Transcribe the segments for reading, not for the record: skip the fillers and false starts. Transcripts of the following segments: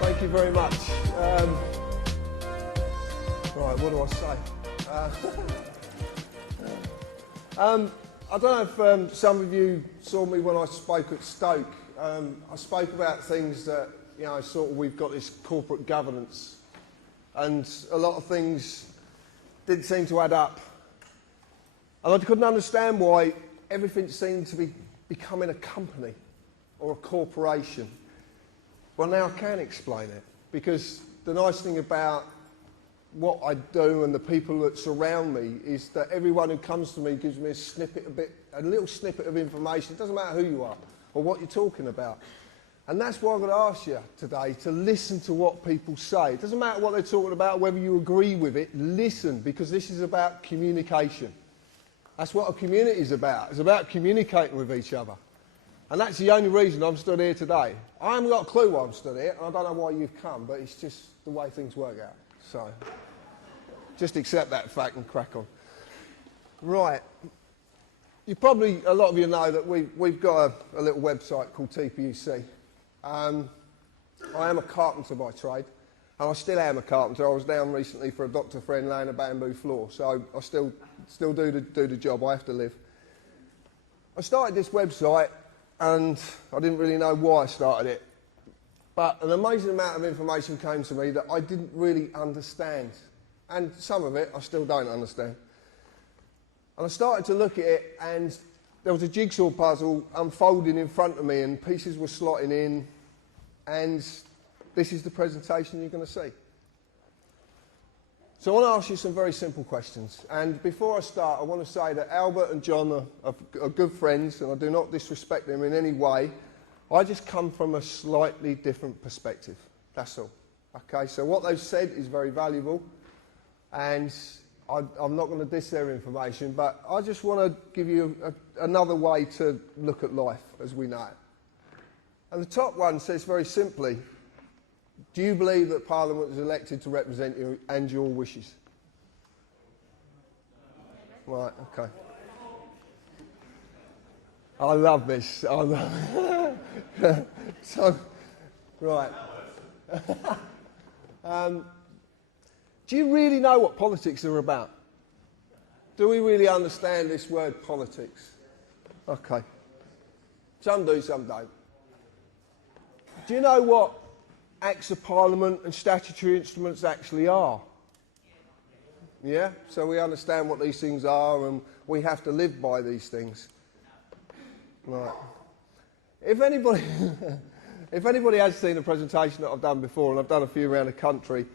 Thank you very much. Right, what do I say? I don't know if some of you saw me when I spoke at Stoke. I spoke about things that, you know, sort of we've got this corporate governance, and a lot of things didn't seem to add up. And I couldn't understand why everything seemed to be becoming a company or a corporation. Well, now I can explain it, because the nice thing about what I do and the people that surround me is that everyone who comes to me gives me a little snippet of information. It doesn't matter who you are or what you're talking about. And that's why I'm going to ask you today to listen to what people say. It doesn't matter what they're talking about, whether you agree with it, listen, because this is about communication. That's what a community is about. It's about communicating with each other. And that's the only reason I'm stood here today. I haven't got a clue why I'm stood here, and I don't know why you've come, but it's just the way things work out. So, just accept that fact and crack on. Right. A lot of you know that we've got a little website called TPUC. I am a carpenter by trade, and I still am a carpenter. I was down recently for a doctor friend laying a bamboo floor, so I still do the job. I have to live. I started this website, and I didn't really know why I started it. But an amazing amount of information came to me that I didn't really understand. And some of it I still don't understand. And I started to look at it, and there was a jigsaw puzzle unfolding in front of me, and pieces were slotting in. And this is the presentation you're going to see. So I want to ask you some very simple questions. And before I start, I want to say that Albert and John are good friends, and I do not disrespect them in any way. I just come from a slightly different perspective. That's all. Okay, so what they've said is very valuable, and I'm not going to diss their information, but I just want to give you another way to look at life as we know it. And the top one says very simply, do you believe that Parliament is elected to represent you and your wishes? Right, okay. I love this. So, right. Do you really know what politics are about? Do we really understand this word politics? Okay. Some do, some don't. Do you know what Acts of Parliament and statutory instruments actually are? Yeah? So we understand what these things are, and we have to live by these things. Right. If anybody has seen a presentation that I've done before, and I've done a few around the country,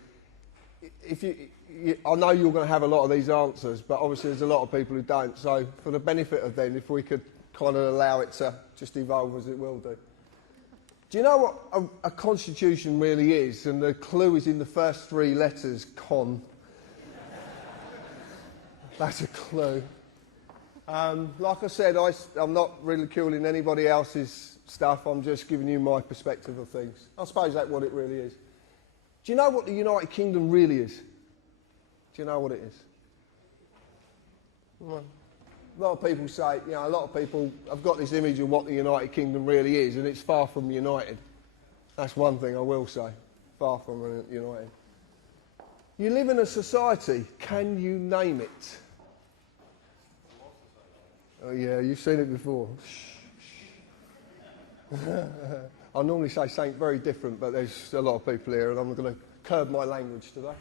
I know you're going to have a lot of these answers, but obviously there's a lot of people who don't. So for the benefit of them, if we could kind of allow it to just evolve as it will do. Do you know what a constitution really is? And the clue is in the first three letters, con. That's a clue. Like I said, I'm not ridiculing anybody else's stuff. I'm just giving you my perspective of things. I suppose that's what it really is. Do you know what the United Kingdom really is? Do you know what it is? Well, a lot of people say, you know, a lot of people have got this image of what the United Kingdom really is, and it's far from united. That's one thing I will say. Far from united. You live in a society. Can you name it? Oh yeah, you've seen it before. I normally say something very different, but there's a lot of people here, and I'm going to curb my language today.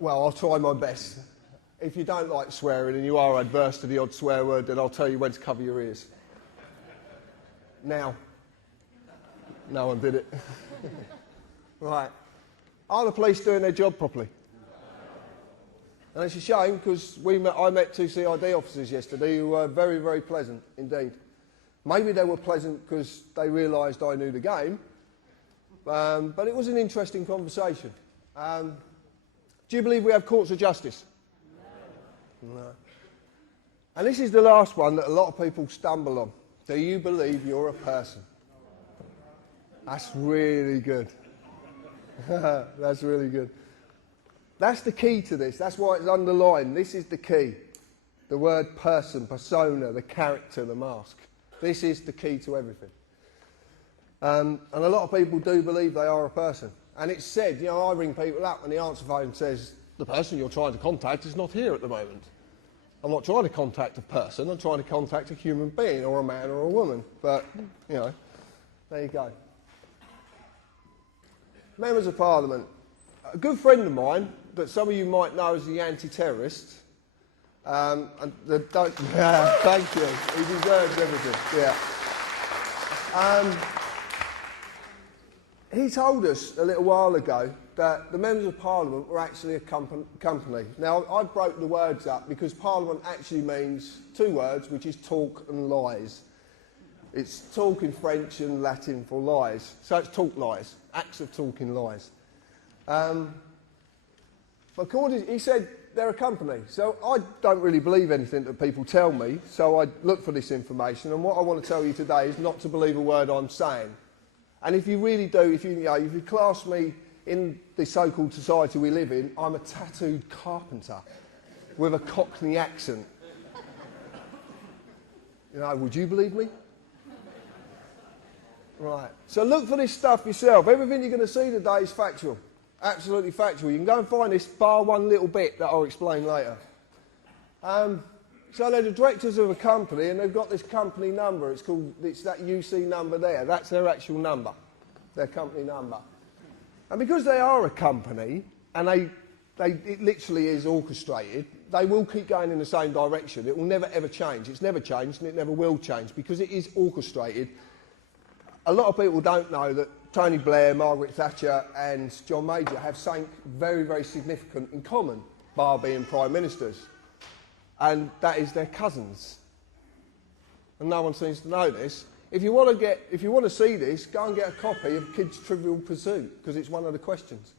Well, I'll try my best. If you don't like swearing and you are adverse to the odd swear word, then I'll tell you when to cover your ears. Now. No one did it. Right. Are the police doing their job properly? And it's a shame because I met two CID officers yesterday who were very, very pleasant indeed. Maybe they were pleasant because they realised I knew the game, but it was an interesting conversation. Do you believe we have courts of justice? No. And this is the last one that a lot of people stumble on. Do you believe you're a person? That's really good. That's really good. That's the key to this. That's why it's underlined. This is the key. The word person, persona, the character, the mask. This is the key to everything. And a lot of people do believe they are a person. And it's said, you know, I ring people up and the answer phone says, the person you're trying to contact is not here at the moment. I'm not trying to contact a person, I'm trying to contact a human being, or a man or a woman. But, you know, there you go. Members of Parliament. A good friend of mine, that some of you might know as the anti-terrorist, thank you, he deserves everything, yeah. He told us a little while ago that the Members of Parliament were actually a company. Now, I broke the words up because Parliament actually means two words, which is talk and lies. It's talk in French and Latin for lies. So it's talk lies, acts of talking lies. But he said they're a company. So I don't really believe anything that people tell me, so I look for this information. And what I want to tell you today is not to believe a word I'm saying. And if you really do, if you class me in the so-called society we live in, I'm a tattooed carpenter with a Cockney accent. You know, would you believe me? Right. So look for this stuff yourself. Everything you're going to see today is factual. Absolutely factual. You can go and find this, bar one little bit that I'll explain later. So they're the directors of a company, and they've got this company number. It's that UC number there. That's their actual number, their company number. And because they are a company, and it literally is orchestrated, they will keep going in the same direction. It will never ever change. It's never changed, and it never will change because it is orchestrated. A lot of people don't know that Tony Blair, Margaret Thatcher and John Major have something very, very significant in common, bar being prime ministers. And that is their cousins. And no one seems to know this. If you want to see this, go and get a copy of Kids' Trivial Pursuit, because it's one of the questions.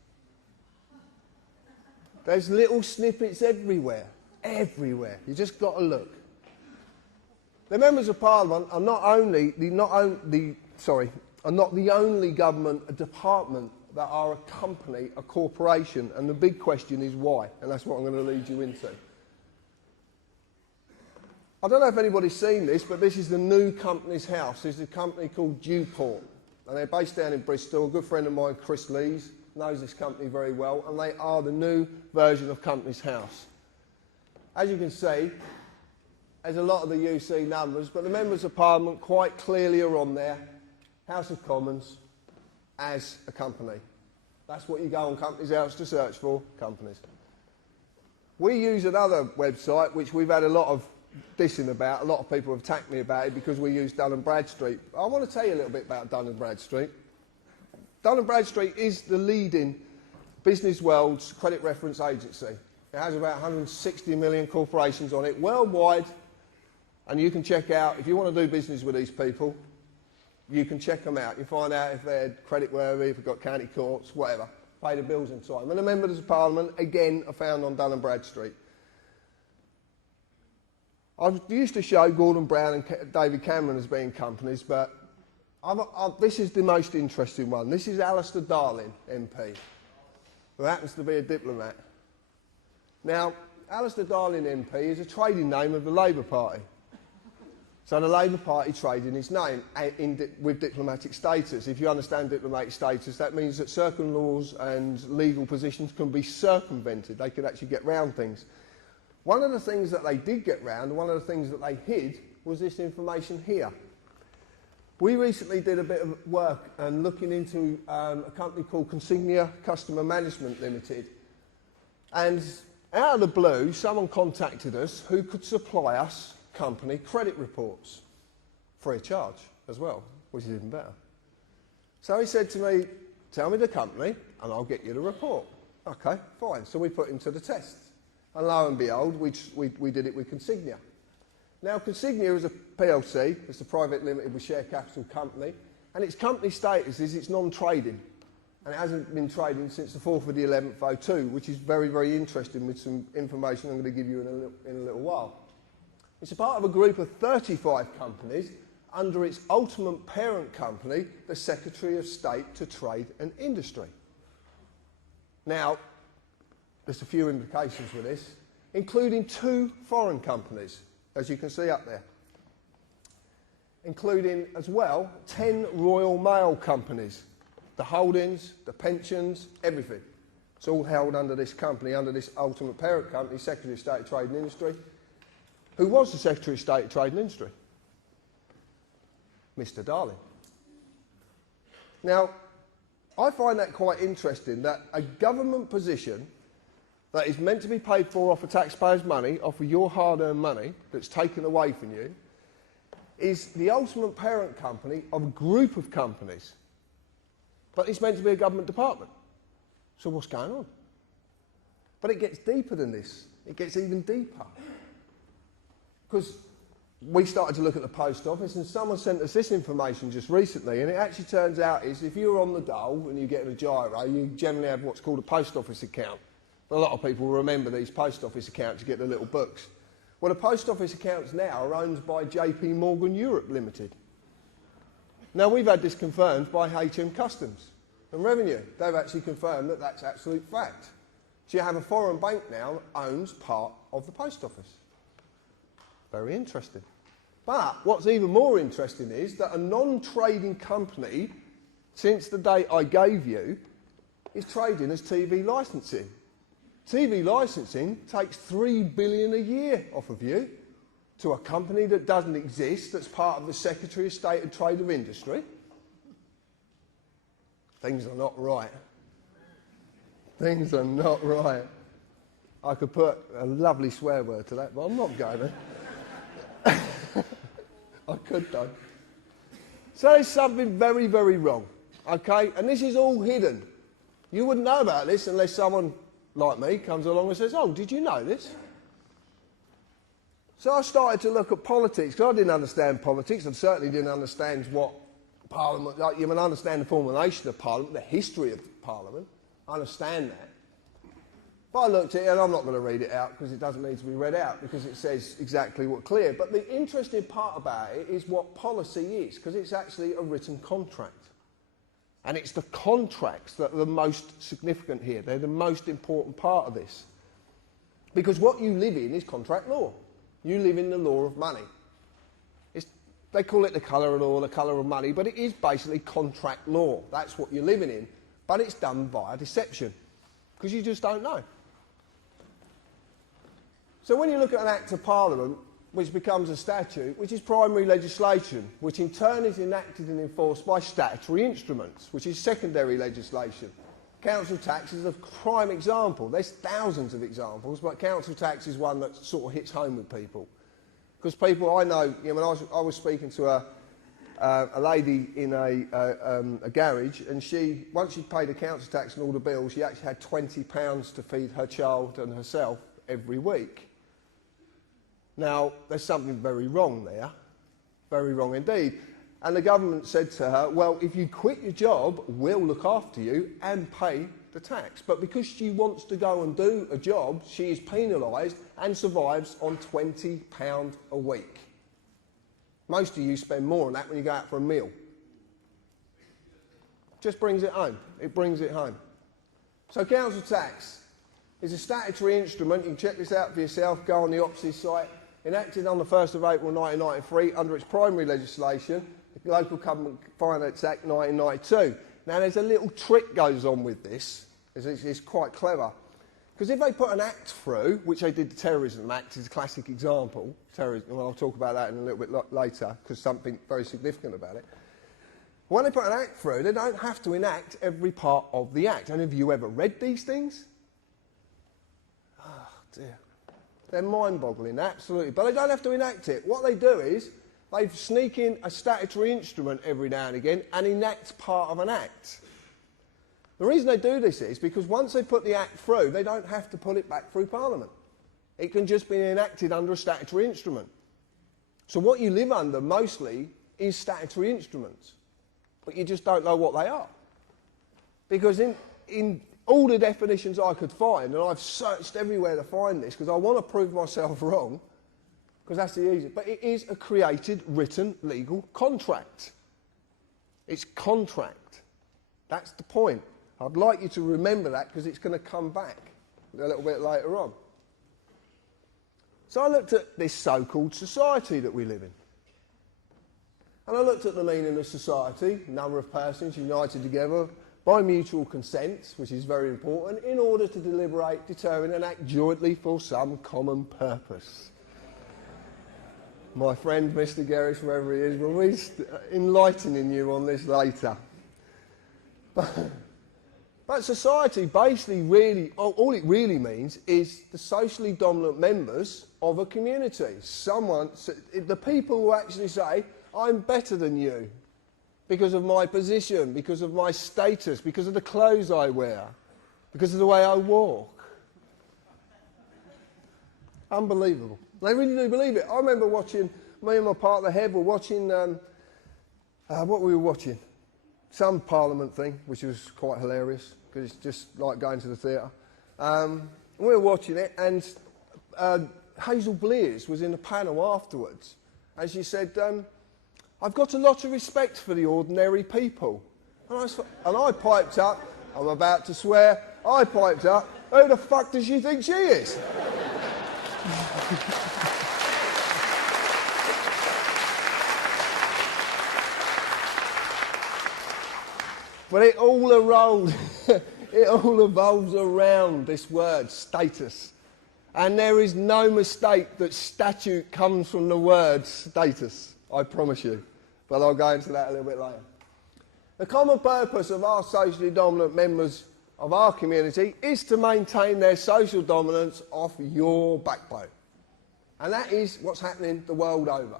There's little snippets everywhere. Everywhere. You just got to look. The Members of Parliament are not the only government department that are a company, a corporation, and the big question is why, and that's what I'm going to lead you into. I don't know if anybody's seen this, but this is the new Companies House. There's a company called Dewport, and they're based down in Bristol. A good friend of mine, Chris Lees, knows this company very well, and they are the new version of Companies House. As you can see, there's a lot of the UC numbers, but the Members of Parliament quite clearly are on there. House of Commons as a company. That's what you go on Companies House to search for, companies. We use another website which we've had a lot of dissing about. A lot of people have attacked me about it because we use Dun & Bradstreet. I want to tell you a little bit about Dun & Bradstreet. Dun & Bradstreet is the leading business world's credit reference agency. It has about 160 million corporations on it worldwide, and you can check out, if you want to do business with these people, you can check them out. You find out if they're creditworthy, if they've got county courts, whatever. Pay the bills in time. And the Members of Parliament, again, are found on Dun & Bradstreet. I used to show Gordon Brown and David Cameron as being companies, but this is the most interesting one. This is Alistair Darling, MP, who happens to be a diplomat. Now, Alistair Darling MP is a trading name of the Labour Party. So the Labour Party trade in its name with diplomatic status. If you understand diplomatic status, that means that certain laws and legal positions can be circumvented. They could actually get round things. One of the things that they did get round, one of the things that they hid, was this information here. We recently did a bit of work and looking into a company called Consignia Customer Management Limited. And out of the blue, someone contacted us who could supply us company credit reports free of charge as well, which is even better. So he said to me, tell me the company and I'll get you the report. Okay, fine. So we put him to the test. And lo and behold, we did it with Consignia. Now, Consignia is a PLC, it's a private limited with share capital company, and its company status is it's non-trading. And it hasn't been trading since the 4th of the 11th, 2002, which is very, very interesting with some information I'm going to give you in a little while. It's a part of a group of 35 companies under its ultimate parent company, the Secretary of State to Trade and Industry. Now, there's a few implications with this, including 2 foreign companies, as you can see up there, including as well 10 Royal Mail companies, the holdings, the pensions, everything. It's all held under this company, under this ultimate parent company, Secretary of State of Trade and Industry. Who was the Secretary of State of Trade and Industry? Mr. Darling. Now, I find that quite interesting, that a government position that is meant to be paid for off of taxpayers' money, off of your hard-earned money that's taken away from you, is the ultimate parent company of a group of companies. But it's meant to be a government department. So what's going on? But it gets deeper than this. It gets even deeper. Because we started to look at the post office, and someone sent us this information just recently, and it actually turns out is if you're on the dole and you get a gyro, you generally have what's called a post office account. A lot of people remember these post office accounts, you get the little books. Well, the post office accounts now are owned by JP Morgan Europe Limited. Now, we've had this confirmed by HM Customs and Revenue. They've actually confirmed that that's absolute fact. So you have a foreign bank now that owns part of the post office. Very interesting. But what's even more interesting is that a non-trading company, since the date I gave you, is trading as TV licensing. TV licensing takes $3 billion a year off of you to a company that doesn't exist, that's part of the Secretary of State of Trade and Industry. Things are not right. Things are not right. I could put a lovely swear word to that, but I'm not going to. I could though. So there's something very, very wrong, okay? And this is all hidden. You wouldn't know about this unless someone like me comes along and says, oh, did you know this? So I started to look at politics, because I didn't understand politics, and certainly didn't understand what Parliament, like, you understand the formulation of Parliament, the history of Parliament, I understand that. But I looked at it, and I'm not going to read it out because it doesn't need to be read out, because it says exactly what's clear. But the interesting part about it is what policy is, because it's actually a written contract. And it's the contracts that are the most significant here. They're the most important part of this. Because what you live in is contract law. You live in the law of money. They call it the colour of law, the colour of money, but it is basically contract law. That's what you're living in. But it's done via deception, because you just don't know. So when you look at an Act of Parliament, which becomes a statute, which is primary legislation, which in turn is enacted and enforced by statutory instruments, which is secondary legislation. Council tax is a prime example. There's thousands of examples, but council tax is one that sort of hits home with people. Because people I know, when I was speaking to a lady in a garage, and once she'd paid the council tax and all the bills, she actually had £20 to feed her child and herself every week. Now, there's something very wrong there, very wrong indeed. And the government said to her, well, if you quit your job, we'll look after you and pay the tax. But because she wants to go and do a job, she is penalised and survives on £20 a week. Most of you spend more on that when you go out for a meal. Just brings it home. It brings it home. So council tax is a statutory instrument. You can check this out for yourself. Go on the OPSI site. Enacted on the 1st of April 1993 under its primary legislation, the Local Government Finance Act 1992. Now there's a little trick goes on with this. It's quite clever. Because if they put an act through, which they did the Terrorism Act, is a classic example. Terrorism, well, I'll talk about that in a little bit later, because something very significant about it. When they put an act through, they don't have to enact every part of the act. And have you ever read these things? Oh, dear. They're mind-boggling, absolutely. But they don't have to enact it. What they do is they sneak in a statutory instrument every now and again and enact part of an act. The reason they do this is because once they put the act through, they don't have to put it back through Parliament. It can just be enacted under a statutory instrument. So what you live under mostly is statutory instruments, but you just don't know what they are. Because in all the definitions I could find, and I've searched everywhere to find this because I want to prove myself wrong, because that's the easiest, but it is a created, written, legal contract. It's contract. That's the point. I'd like you to remember that because it's going to come back a little bit later on. So I looked at this so-called society that we live in. And I looked at the meaning of society, number of persons united together by mutual consent, which is very important, in order to deliberate, determine and act jointly for some common purpose. My friend, Mr. Gerrish, wherever he is, will be enlightening you on this later. But society basically really, all it really means is the socially dominant members of a community. The people who actually say, I'm better than you because of my position, because of my status, because of the clothes I wear, because of the way I walk. Unbelievable. They really do believe it. I remember watching, me and my partner Hev were watching, what were we watching? Some Parliament thing, which was quite hilarious, because it's just like going to the theatre. We were watching it, and Hazel Blears was in the panel afterwards, and she said, I've got a lot of respect for the ordinary people. And I piped up, I'm about to swear, I piped up, who the fuck does she think she is? But it all evolves around this word, status. And there is no mistake that statute comes from the word status, I promise you. But I'll go into that a little bit later. The common purpose of our socially dominant members of our community is to maintain their social dominance off your backbone. And that is what's happening the world over.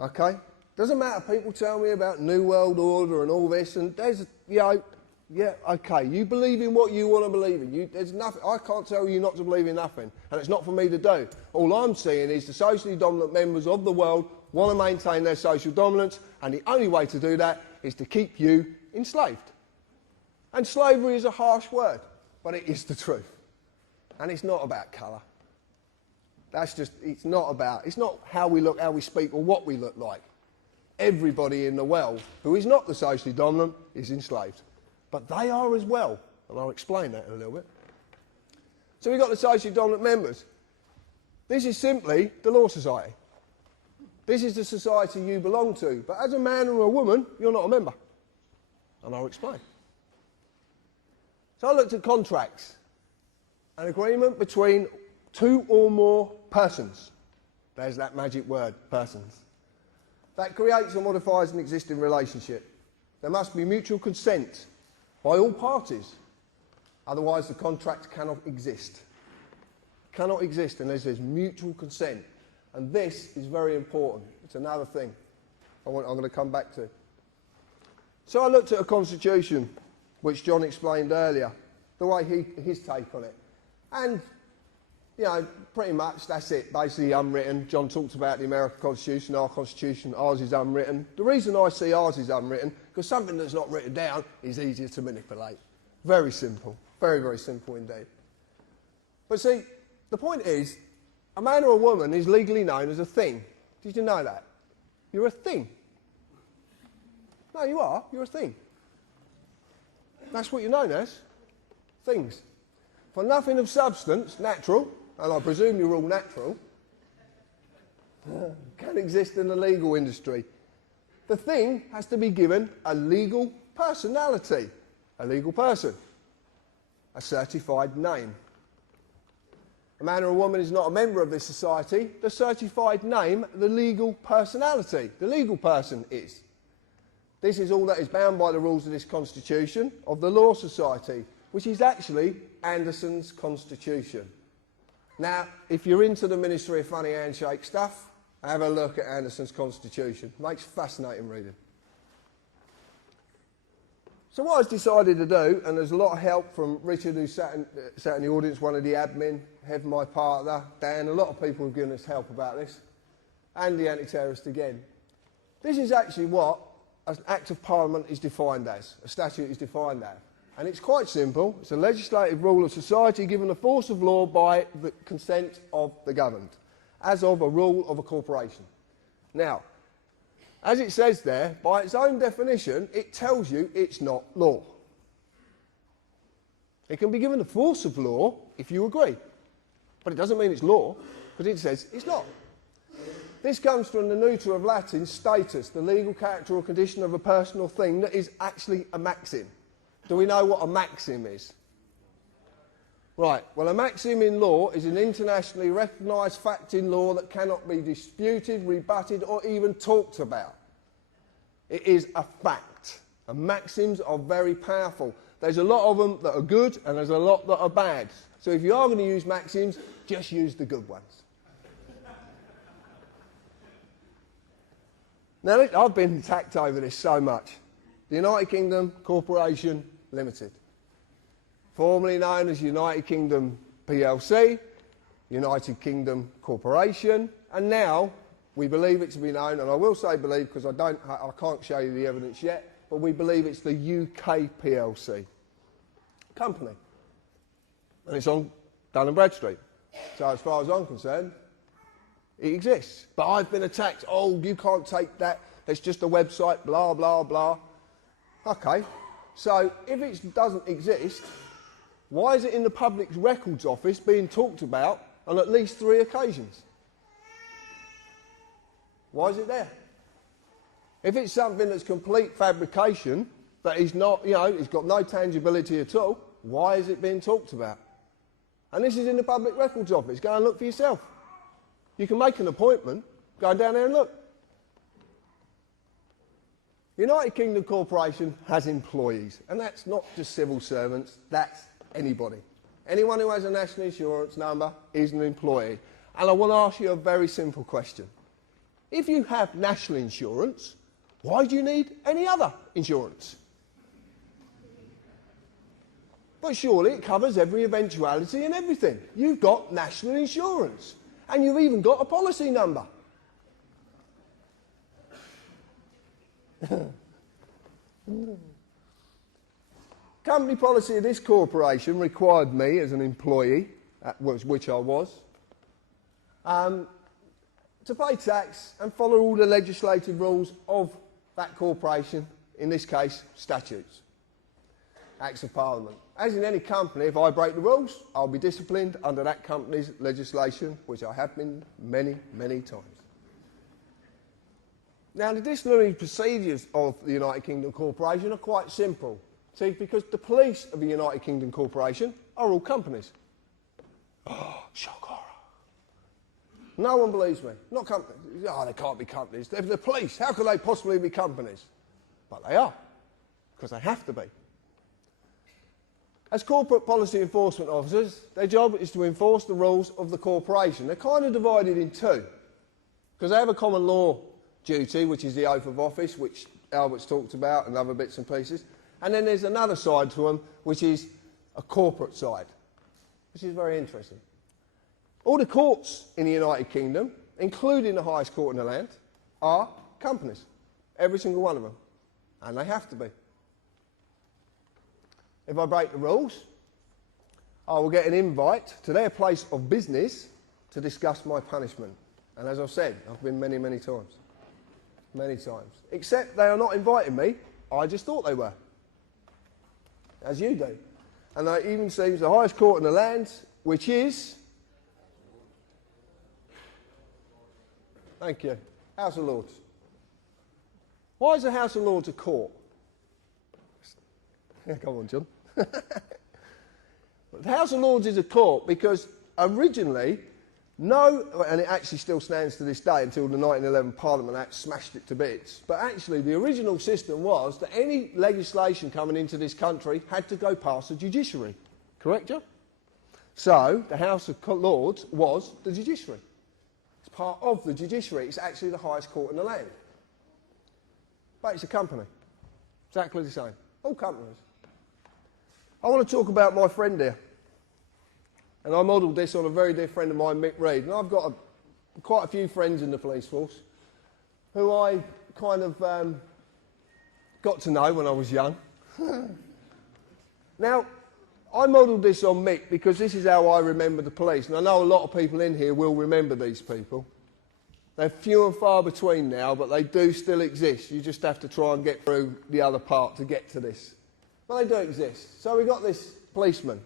Okay? Doesn't matter, people tell me about New World Order and all this, and there's, yeah, okay, you believe in what you want to believe in. There's nothing, I can't tell you not to believe in nothing, and it's not for me to do. All I'm saying is the socially dominant members of the world want to maintain their social dominance, and the only way to do that is to keep you enslaved. And slavery is a harsh word, but it is the truth. And it's not about colour. It's not how we look, how we speak, or what we look like. Everybody in the world who is not the socially dominant is enslaved. But they are as well, and I'll explain that in a little bit. So we've got the socially dominant members. This is simply the Law Society. This is the society you belong to, but as a man or a woman, you're not a member. And I'll explain. So I looked at contracts. An agreement between two or more persons. There's that magic word, persons. That creates or modifies an existing relationship. There must be mutual consent by all parties. Otherwise, the contract cannot exist. Cannot exist unless there's mutual consent. And this is very important. It's another thing I'm going to come back to. So I looked at a constitution, which John explained earlier, the way his take on it. And you know, pretty much that's it, basically unwritten. John talked about the American Constitution, our Constitution, ours is unwritten. The reason I see ours is unwritten, because something that's not written down is easier to manipulate. Very simple, very, very simple indeed. But see, the point is, a man or a woman is legally known as a thing. Did you know that? You're a thing. No, you are, you're a thing. That's what you're known as, things. For nothing of substance, natural, and I presume you're all natural, can exist in the legal industry. The thing has to be given a legal personality, a legal person, a certified name. A man or a woman is not a member of this society. The certified name, the legal personality, the legal person is. This is all that is bound by the rules of this Constitution of the Law Society, which is actually Anderson's Constitution. Now, if you're into the Ministry of Funny Handshake stuff, have a look at Anderson's Constitution. Makes fascinating reading. So what I've decided to do, and there's a lot of help from Richard, who sat in the audience, one of the admin, Heaven, my partner, Dan, a lot of people have given us help about this, and the anti-terrorist again. This is actually what an Act of Parliament is defined as, a statute is defined as. And it's quite simple. It's a legislative rule of society given the force of law by the consent of the governed, as of a rule of a corporation. Now, as it says there, by its own definition, it tells you it's not law. It can be given the force of law if you agree. But it doesn't mean it's law, because it says it's not. This comes from the neuter of Latin, status, the legal character or condition of a person or thing that is actually a maxim. Do we know what a maxim is? Right, well, a maxim in law is an internationally recognised fact in law that cannot be disputed, rebutted, or even talked about. It is a fact. And maxims are very powerful. There's a lot of them that are good, and there's a lot that are bad. So if you are going to use maxims, just use the good ones. Now, I've been attacked over this so much. The United Kingdom Corporation Limited, formerly known as United Kingdom PLC, United Kingdom Corporation, and now we believe it to be known, and I will say believe because I can't show you the evidence yet, but we believe it's the UK PLC company, and it's on Dun & Bradstreet. So as far as I'm concerned, it exists. But I've been attacked. Oh, you can't take that. It's just a website. Blah blah blah. Okay. So if it doesn't exist, why is it in the Public Records Office being talked about on at least 3 occasions? Why is it there? If it's something that's complete fabrication, that is not, it's got no tangibility at all, why is it being talked about? And this is in the Public Records Office. Go and look for yourself. You can make an appointment, go down there and look. United Kingdom Corporation has employees, and that's not just civil servants, that's anybody. Anyone who has a national insurance number is an employee. And I want to ask you a very simple question. If you have national insurance, why do you need any other insurance? But surely it covers every eventuality and everything. You've got national insurance, and you've even got a policy number. Company policy of this corporation required me as an employee, which I was, to pay tax and follow all the legislative rules of that corporation, in this case, statutes, Acts of Parliament. As in any company, if I break the rules, I'll be disciplined under that company's legislation, which I have been many, many times. Now, the disciplinary procedures of the United Kingdom Corporation are quite simple. See, because the police of the United Kingdom Corporation are all companies. Oh, shock horror. No one believes me. Not companies. Oh, they can't be companies. They're the police. How could they possibly be companies? But they are, because they have to be. As corporate policy enforcement officers, their job is to enforce the rules of the corporation. They're kind of divided in 2, because they have a common law duty, which is the oath of office, which Albert's talked about, and other bits and pieces. And then there's another side to them, which is a corporate side, which is very interesting. All the courts in the United Kingdom, including the highest court in the land, are companies. Every single one of them. And they have to be. If I break the rules, I will get an invite to their place of business to discuss my punishment. And as I've said, I've been many, many times. Many times. Except they are not inviting me. I just thought they were. As you do. And it even seems the highest court in the land, which is... Thank you. House of Lords. Why is the House of Lords a court? Yeah, come on, John. The House of Lords is a court because originally, and it actually still stands to this day until the 1911 Parliament Act smashed it to bits, but actually the original system was that any legislation coming into this country had to go past the judiciary. Correct, John? So, the House of Lords was the judiciary. It's part of the judiciary. It's actually the highest court in the land. But it's a company. Exactly the same. all companies. I want to talk about my friend here. And I modelled this on a very dear friend of mine, Mick Reed. And I've got quite a few friends in the police force who I kind of got to know when I was young. Now, I modelled this on Mick because this is how I remember the police. And I know a lot of people in here will remember these people. They're few and far between now, but they do still exist. You just have to try and get through the other part to get to this. But they do exist. So we got this policeman.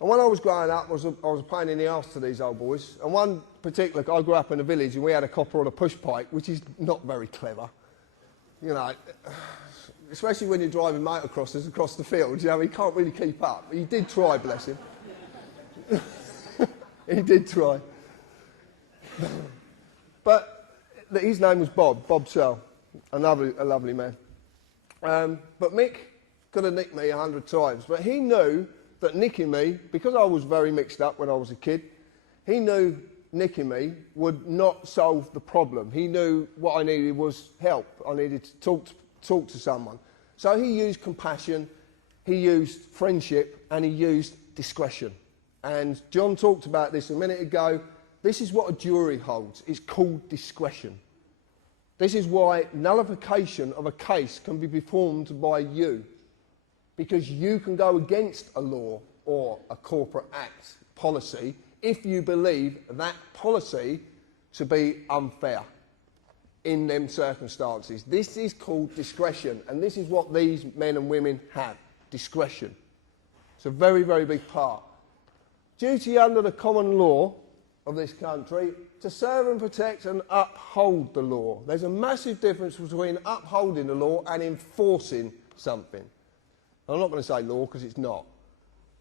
And when I was growing up, I was a pain in the arse to these old boys. And one particular, I grew up in a village and we had a copper on a push pike, which is not very clever. You know, especially when you're driving motocrossers across the field, you know, he can't really keep up. He did try, bless him. He did try. But his name was Bob Searle, a lovely man. But Mick could have nicked me 100 times, but he knew that nicking me, because I was very mixed up when I was a kid, he knew nicking me would not solve the problem. He knew what I needed was help. I needed to talk to someone. So he used compassion, he used friendship, and he used discretion. And John talked about this a minute ago. This is what a jury holds. It's called discretion. This is why nullification of a case can be performed by you, because you can go against a law or a corporate act policy if you believe that policy to be unfair in them circumstances. This is called discretion, and this is what these men and women have, discretion. It's a very, very big part. Duty under the common law of this country to serve and protect and uphold the law. There's a massive difference between upholding the law and enforcing something. I'm not going to say law because it's not,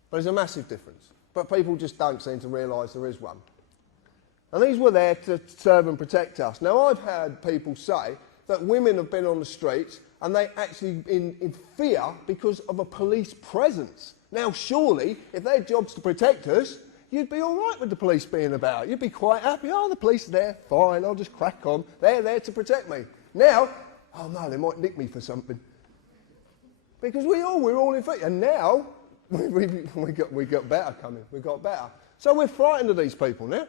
but there's a massive difference. But people just don't seem to realise there is one. And these were there to serve and protect us. Now, I've heard people say that women have been on the streets and they actually in fear because of a police presence. Now, surely, if their job's to protect us, you'd be all right with the police being about. You'd be quite happy. Oh, the police are there. Fine, I'll just crack on. They're there to protect me. Now, oh no, they might nick me for something. Because we're all in fear. And now, we got better coming. We got better. So we're frightened of these people now.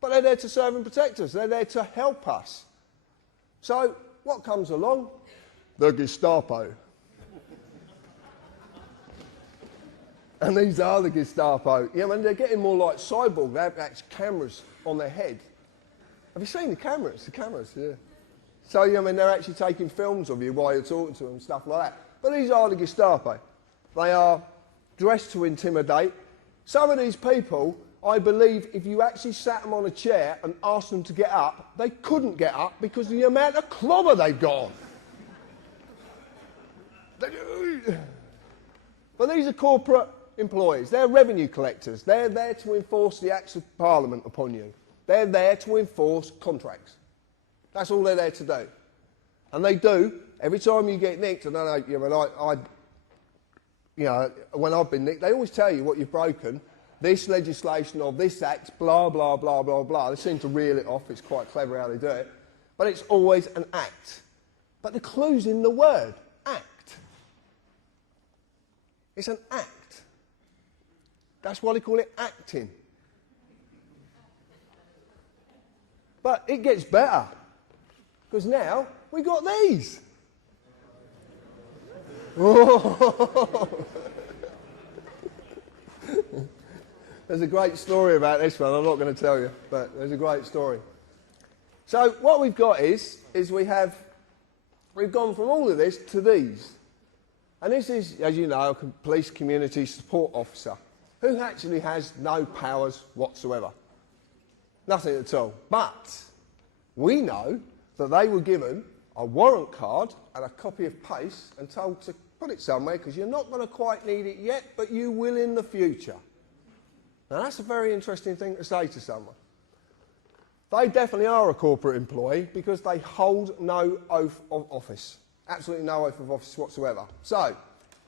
But they're there to serve and protect us. They're there to help us. So, what comes along? The Gestapo. And these are the Gestapo. Yeah, I mean, they're getting more like cyborg. They have actually cameras on their head. Have you seen the cameras? The cameras, yeah. So, yeah, I mean, they're actually taking films of you while you're talking to them and stuff like that. But these are the Gestapo. They are dressed to intimidate. Some of these people, I believe, if you actually sat them on a chair and asked them to get up, they couldn't get up because of the amount of clobber they've got on. But these are corporate employees. They're revenue collectors. They're there to enforce the acts of Parliament upon you. They're there to enforce contracts. That's all they're there to do. And they do. Every time you get nicked, and I know, you know, when I've been nicked, they always tell you what you've broken. This legislation or this act, blah, blah, blah, blah, blah. They seem to reel it off. It's quite clever how they do it. But it's always an act. But the clue's in the word, act. It's an act. That's why they call it acting. But it gets better. Because now we got these. There's a great story about this one. I'm not going to tell you, but there's a great story. So what we've got is we've gone from all of this to these. And this is, as you know, a police community support officer who actually has no powers whatsoever. Nothing at all. But we know that they were given a warrant card and a copy of PACE and told to put it somewhere because you're not going to quite need it yet, but you will in the future. Now that's a very interesting thing to say to someone. They definitely are a corporate employee because they hold no oath of office. Absolutely no oath of office whatsoever. So,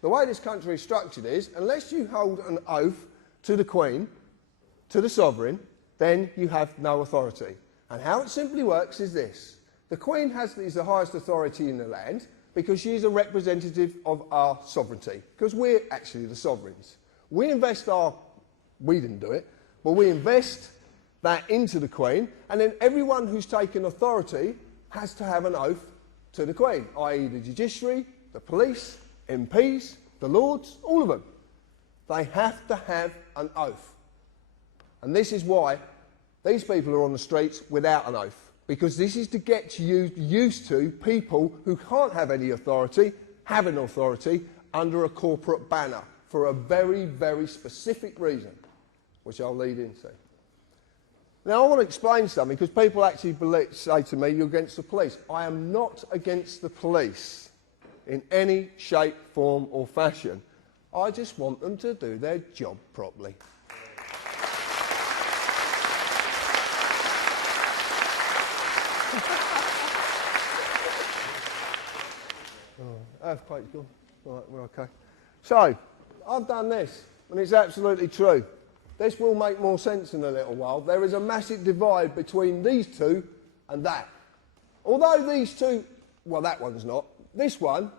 the way this country is structured is, unless you hold an oath to the Queen, to the Sovereign, then you have no authority. And how it simply works is this. The Queen is the highest authority in the land. because she is a representative of our sovereignty, because we're actually the sovereigns. We didn't do it, but we invest that into the Queen, and then everyone who's taken authority has to have an oath to the Queen, i.e. the judiciary, the police, MPs, the Lords, all of them. They have to have an oath. And this is why these people are on the streets without an oath, because this is to get you used to people who can't have any authority, having authority under a corporate banner for a very, very specific reason, which I'll lead into. Now, I want to explain something, because people actually say to me, you're against the police. I am not against the police in any shape, form or fashion. I just want them to do their job properly. Earthquake's gone. Right, we're okay. So, I've done this, and it's absolutely true. This will make more sense in a little while. There is a massive divide between these two and that. Although these two, well, that one's not. This one,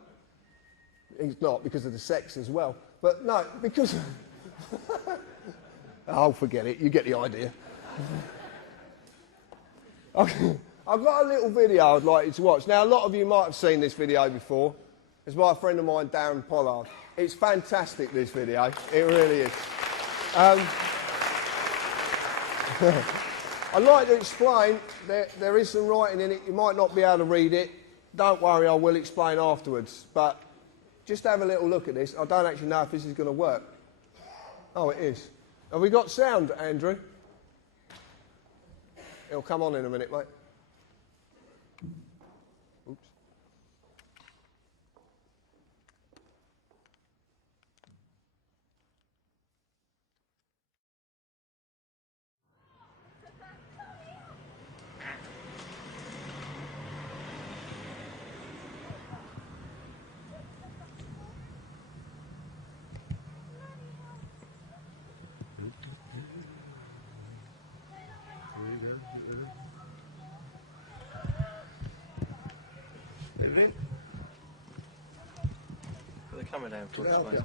it's not because of the sex as well. But no, because... Oh, forget it. You get the idea. I've got a little video I'd like you to watch. Now, a lot of you might have seen this video before. It's by a friend of mine, Darren Pollard. It's fantastic, this video. It really is. I'd like to explain, there is some writing in it. You might not be able to read it. Don't worry, I will explain afterwards. But just have a little look at this. I don't actually know if this is going to work. Oh, it is. Have we got sound, Andrew? It'll come on in a minute, mate. Oops. Put the camera down for us, mate.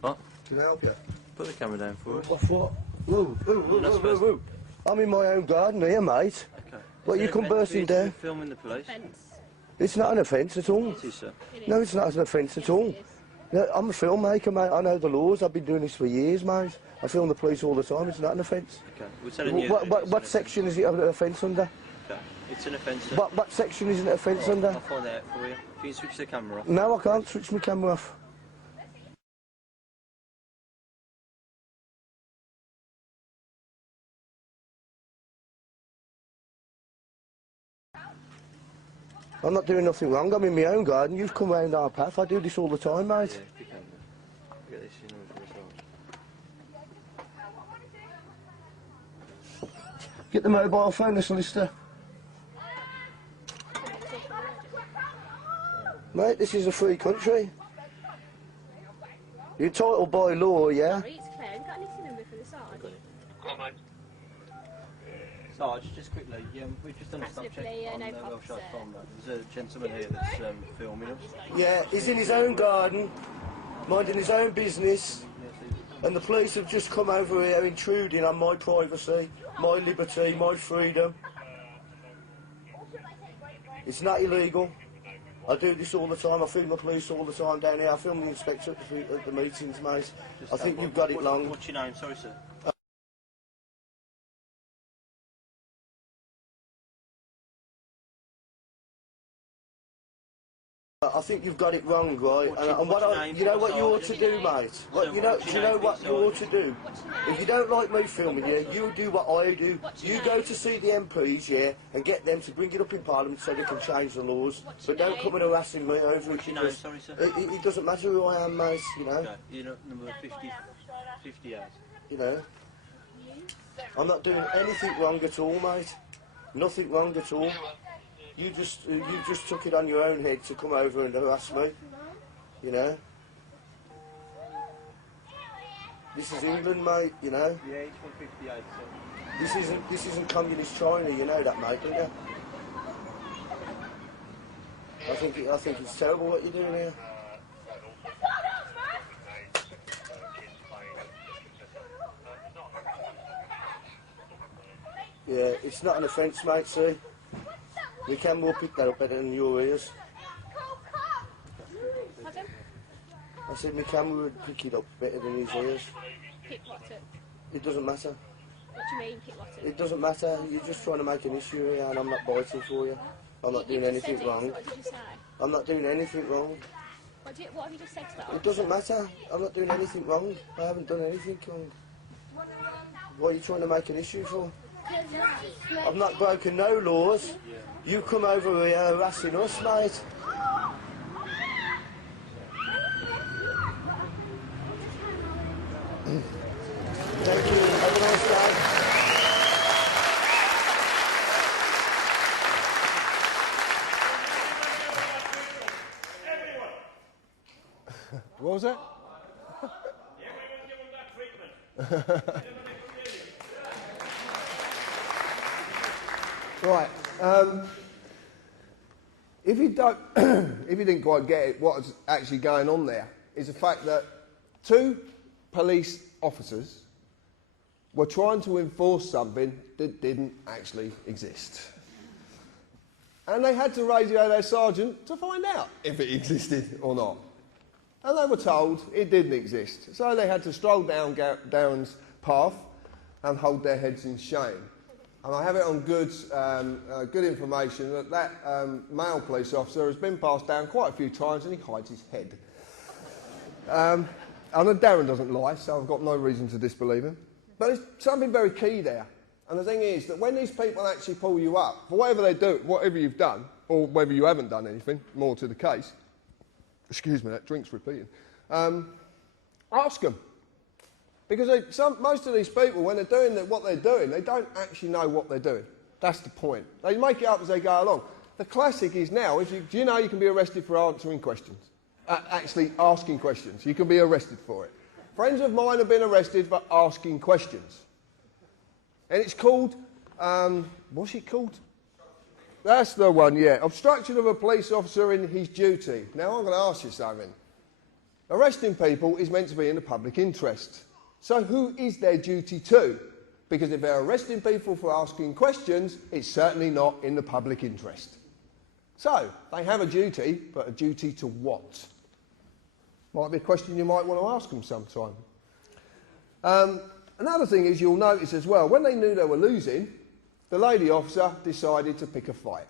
What? Can I help you? Put the camera down for us. What for? Whoa. I'm in my own garden here, mate. Okay. What, you come bursting down? Filming the police? It's not an offence at all. It is, sir. No, it's not an offence at all. No, I'm a filmmaker, mate. I know the laws. I've been doing this for years, mate. I film the police all the time. It's not an offence. Okay. We're telling you What section is it an offence under? Okay. It's an offence, sir. What section is it an offence under? I'll find out for you. If you can switch the camera off. No, I can't switch my camera off. I'm not doing nothing wrong. I'm in my own garden. You've come round our path. I do this all the time, mate. Yeah, if you can. Get this in with yourself. Get the mobile phone, the solicitor. Mate, this is a free country. You're entitled by law, yeah? Sorry, it's Claire. Have you got a listening number for the Sarge? Sarge, just quickly, we've just done a stop check on no problem, Welsh sir. Farm. There's a gentleman here that's filming us. Yeah, he's in his own garden, minding his own business, and the police have just come over here intruding on my privacy, my liberty, my freedom. It's not illegal. I do this all the time. I film the police all the time down here. I film the inspector at the meetings, mate. I think you've got it long. What's your name? Sorry, sir. I think you've got it wrong, right? You know what you ought to do, mate? Do you know what you ought to do? If you don't like me filming you, you do what I do. You go to see the MPs, yeah, and get them to bring it up in Parliament so they can change the laws. But don't come and harassing me over it. Your name? Sorry, sir. It doesn't matter who I am, mate, you know. Okay. You're not number 58. You know. I'm not doing anything wrong at all, mate. Nothing wrong at all. You just took it on your own head to come over and harass me, you know. This is England, mate, you know. Yeah, it's 158, sir. This isn't communist China, you know that, mate, don't you? I think it's terrible what you're doing here. Yeah, it's not an offence, mate, see? We can more pick that up better than your ears. Pardon? I said my camera would pick it up better than his ears. Pick what up? It doesn't matter. What do you mean, pick what up? It doesn't matter. You're just trying to make an issue here and I'm not biting for you. I'm not doing anything wrong. What did you say? I'm not doing anything wrong. What have you just said to that? It doesn't matter. I'm not doing anything wrong. I haven't done anything wrong. What are you trying to make an issue for? I've not broken no laws. You come over here harassing us, mate. Thank you. Have a nice day. What was that? Right. If you don't, if you didn't quite get it, what's actually going on there is the fact that 2 police officers were trying to enforce something that didn't actually exist. And they had to radio their sergeant to find out if it existed or not. And they were told it didn't exist. So they had to stroll down Darren's path and hold their heads in shame. And I have it on good information that male police officer has been passed down quite a few times and he hides his head. And Darren doesn't lie, so I've got no reason to disbelieve him. But there's something very key there. And the thing is that when these people actually pull you up, for whatever they do, whatever you've done, or whether you haven't done anything, more to the case, excuse me, that drink's repeating, ask them. Because most of these people, when they're doing what they're doing, they don't actually know what they're doing. That's the point. They make it up as they go along. The classic is now, do you know you can be arrested for answering questions? Actually asking questions. You can be arrested for it. Friends of mine have been arrested for asking questions. And it's called, what's it called? That's the one, yeah. Obstruction of a police officer in his duty. Now, I'm going to ask you something. Arresting people is meant to be in the public interest. So who is their duty to? Because if they're arresting people for asking questions, it's certainly not in the public interest. So, they have a duty, but a duty to what? Might be a question you might want to ask them sometime. Another thing is you'll notice as well, when they knew they were losing, the lady officer decided to pick a fight.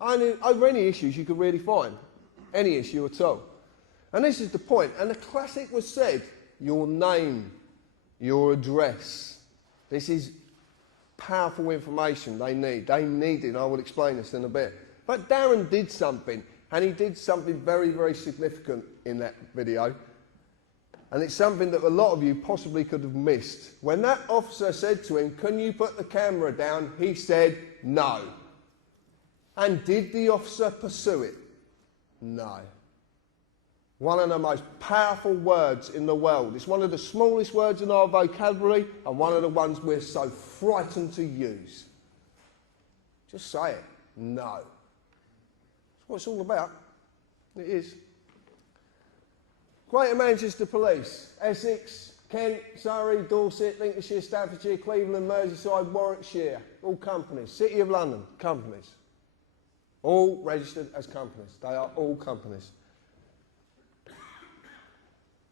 Over any issues you could really find. Any issue at all. And this is the point. And the classic was said, your name, your address. This is powerful information they need. They need it, and I will explain this in a bit. But Darren did something, and he did something very, very significant in that video. And it's something that a lot of you possibly could have missed. When that officer said to him, "Can you put the camera down?" he said, "No." And did the officer pursue it? No. One of the most powerful words in the world. It's one of the smallest words in our vocabulary and one of the ones we're so frightened to use. Just say it. No. That's what it's all about. It is. Greater Manchester Police, Essex, Kent, Surrey, Dorset, Lincolnshire, Staffordshire, Cleveland, Merseyside, Warwickshire, all companies. City of London, companies. All registered as companies. They are all companies.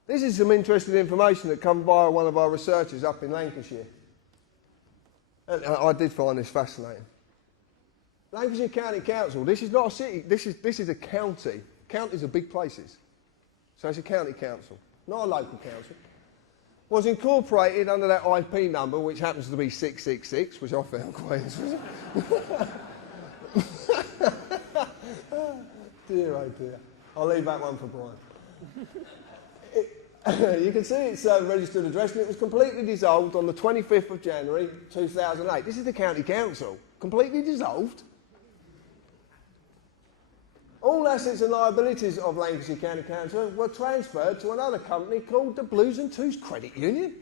This is some interesting information that come via one of our researchers up in Lancashire. And I did find this fascinating. Lancashire County Council, this is not a city, this is a county. Counties are big places. So it's a county council, not a local council. Was incorporated under that IP number, which happens to be 666, which I found quite interesting. Dear, oh dear. I'll leave that one for Brian. You can see its registered address, and it was completely dissolved on the 25th of January 2008. This is the county council. Completely dissolved. All assets and liabilities of Lancashire County Council were transferred to another company called the Blues and Twos Credit Union.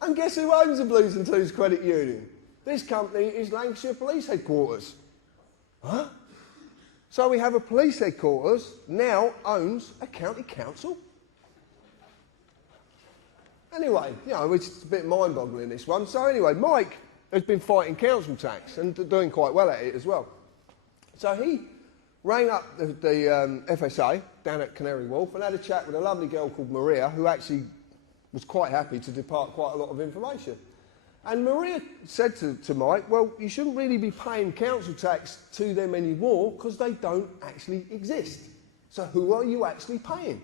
And guess who owns the Blues and Twos Credit Union? This company is Lancashire Police Headquarters. Huh? So we have a police headquarters now owns a county council? Anyway, you know, it's a bit mind-boggling, this one. So anyway, Mike has been fighting council tax and doing quite well at it as well. So he rang up the FSA down at Canary Wharf and had a chat with a lovely girl called Maria, who actually was quite happy to depart quite a lot of information. And Maria said to Mike, well, you shouldn't really be paying council tax to them anymore because they don't actually exist. So who are you actually paying?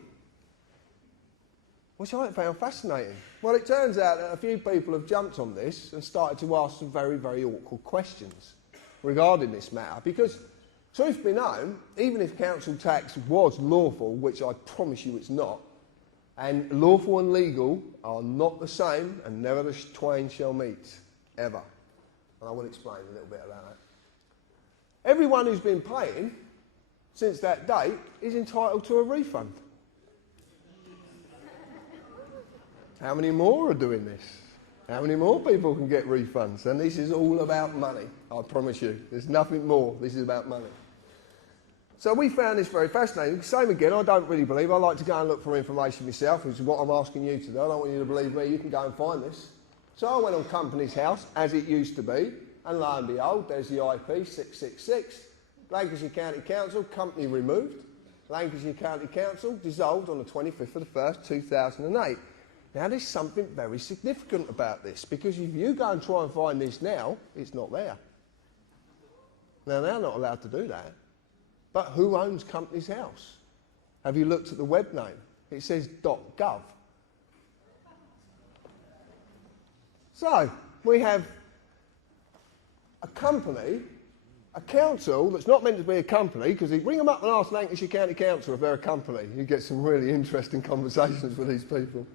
Which I found fascinating. Well, it turns out that a few people have jumped on this and started to ask some very, very awkward questions regarding this matter. Because, truth be known, even if council tax was lawful, which I promise you it's not, and lawful and legal are not the same, and never the twain shall meet, ever. And I will explain a little bit about that. Everyone who's been paying since that date is entitled to a refund. How many more are doing this? How many more people can get refunds? And this is all about money, I promise you. There's nothing more. This is about money. So we found this very fascinating. Same again, I don't really believe. I like to go and look for information myself, which is what I'm asking you to do. I don't want you to believe me. You can go and find this. So I went on Companies House, as it used to be, and lo and behold, there's the IP 666. Lancashire County Council, company removed. Lancashire County Council dissolved on the 25th of the 1st, 2008. Now, there's something very significant about this, because if you go and try and find this now, it's not there. Now, they're not allowed to do that. But who owns Companies House? Have you looked at the web name? It says .gov. So, we have a company, a council that's not meant to be a company, because you ring them up and ask Lancashire County Council if they're a company. You get some really interesting conversations with these people.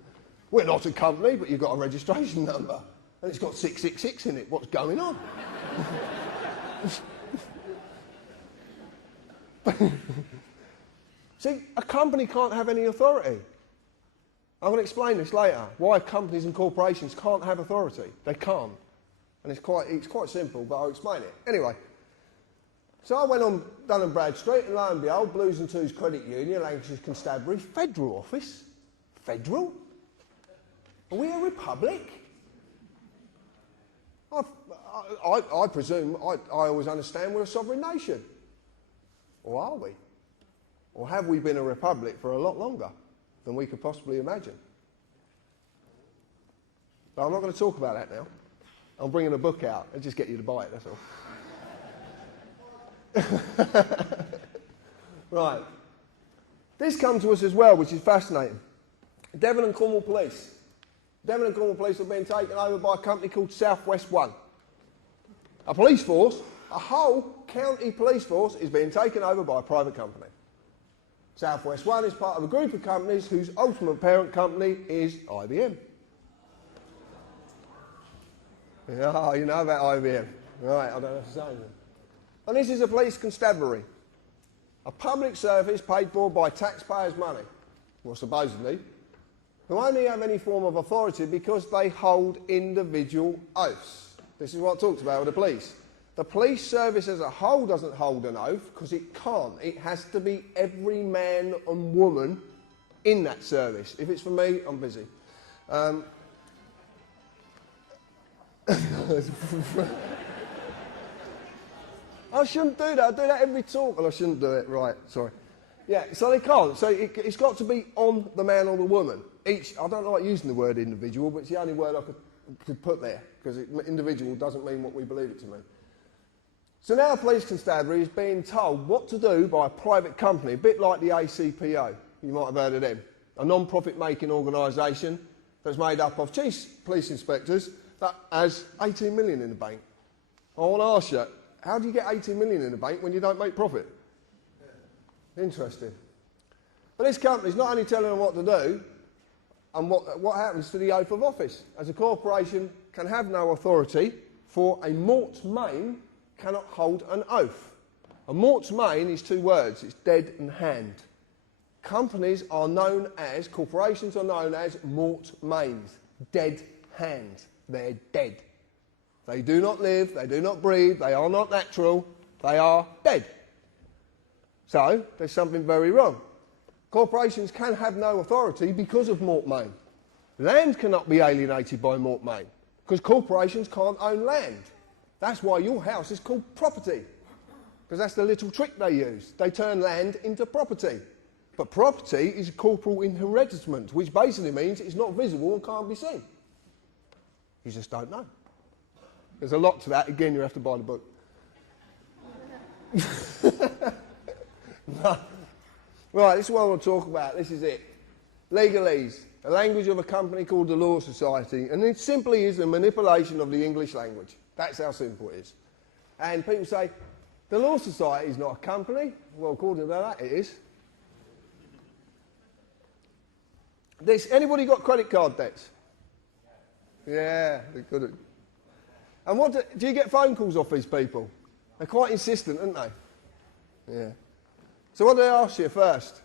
We're not a company, but you've got a registration number. And it's got 666 in it. What's going on? See, a company can't have any authority. I'm going to explain this later, why companies and corporations can't have authority. They can't. And it's quite simple, but I'll explain it. Anyway, so I went on Dun & Bradstreet, and lo and behold, Blues and Twos Credit Union, Lancashire Constabulary, Federal Office. Federal? Are we a republic? I presume, I always understand we're a sovereign nation. Or are we? Or have we been a republic for a lot longer than we could possibly imagine? But I'm not going to talk about that now. I'm bringing a book out and just get you to buy it, that's all. Right. This comes to us as well, which is fascinating. Devon and Cornwall Police. Devon and Cornwall Police have been taken over by a company called South West One. A police force, a whole county police force, is being taken over by a private company. South West One is part of a group of companies whose ultimate parent company is IBM. Oh, you know about IBM. Right, I don't have to say anything. And this is a police constabulary. A public service paid for by taxpayers' money, well, supposedly, who only have any form of authority because they hold individual oaths. This is what I talked about with the police. The police service as a whole doesn't hold an oath because it can't. It has to be every man and woman in that service. If it's for me, I'm busy. I shouldn't do that. I do that every talk, and I shouldn't do it. Right, sorry. Yeah, so they can't. So it's got to be on the man or the woman. I don't like using the word individual, but it's the only word I could put there, because individual doesn't mean what we believe it to mean. So now a police constabulary is being told what to do by a private company, a bit like the ACPO. You might have heard of them. A non-profit making organisation that's made up of chief police inspectors that has 18 million in the bank. I want to ask you, how do you get 18 million in the bank when you don't make profit? Interesting. But this company's not only telling them what to do, and what happens to the oath of office. As a corporation can have no authority, for a mort's main cannot hold an oath. A mort's main is two words, it's dead and hand. Companies are known as, corporations are known as mort mains, dead hands. They're dead. They do not live, they do not breathe, they are not natural, They are dead. So there's something very wrong. Corporations can have no authority because of mortmain. Land cannot be alienated by mortmain because corporations can't own land. That's why your house is called property, because that's the little trick they use. They turn land into property. But property is a corporal inheritance, which basically means it's not visible and can't be seen. You just don't know. There's a lot to that. Again, you have to buy the book. No. Right, this is what I want to talk about. This is it. Legalese, a language of a company called the Law Society, and it simply is a manipulation of the English language. That's how simple it is. And people say, the Law Society is not a company. Well, according to that, it is. Anybody got credit card debts? Yeah, they couldn't. And what do you get phone calls off these people? They're quite insistent, aren't they? Yeah. So what do they ask you first?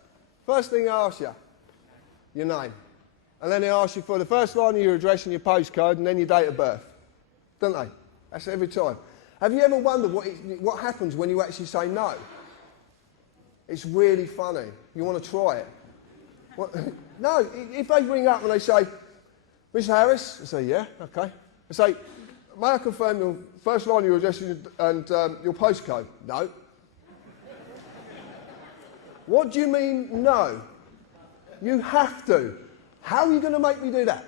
First thing they ask you, your name. And then they ask you for the first line of your address and your postcode and then your date of birth. Don't they? That's every time. Have you ever wondered what happens when you actually say no? It's really funny. You want to try it. What? No, if they ring up and they say, Mr. Harris, I say, yeah, okay. I say, may I confirm your first line of your address and your postcode? No. What do you mean, no? You have to. How are you going to make me do that?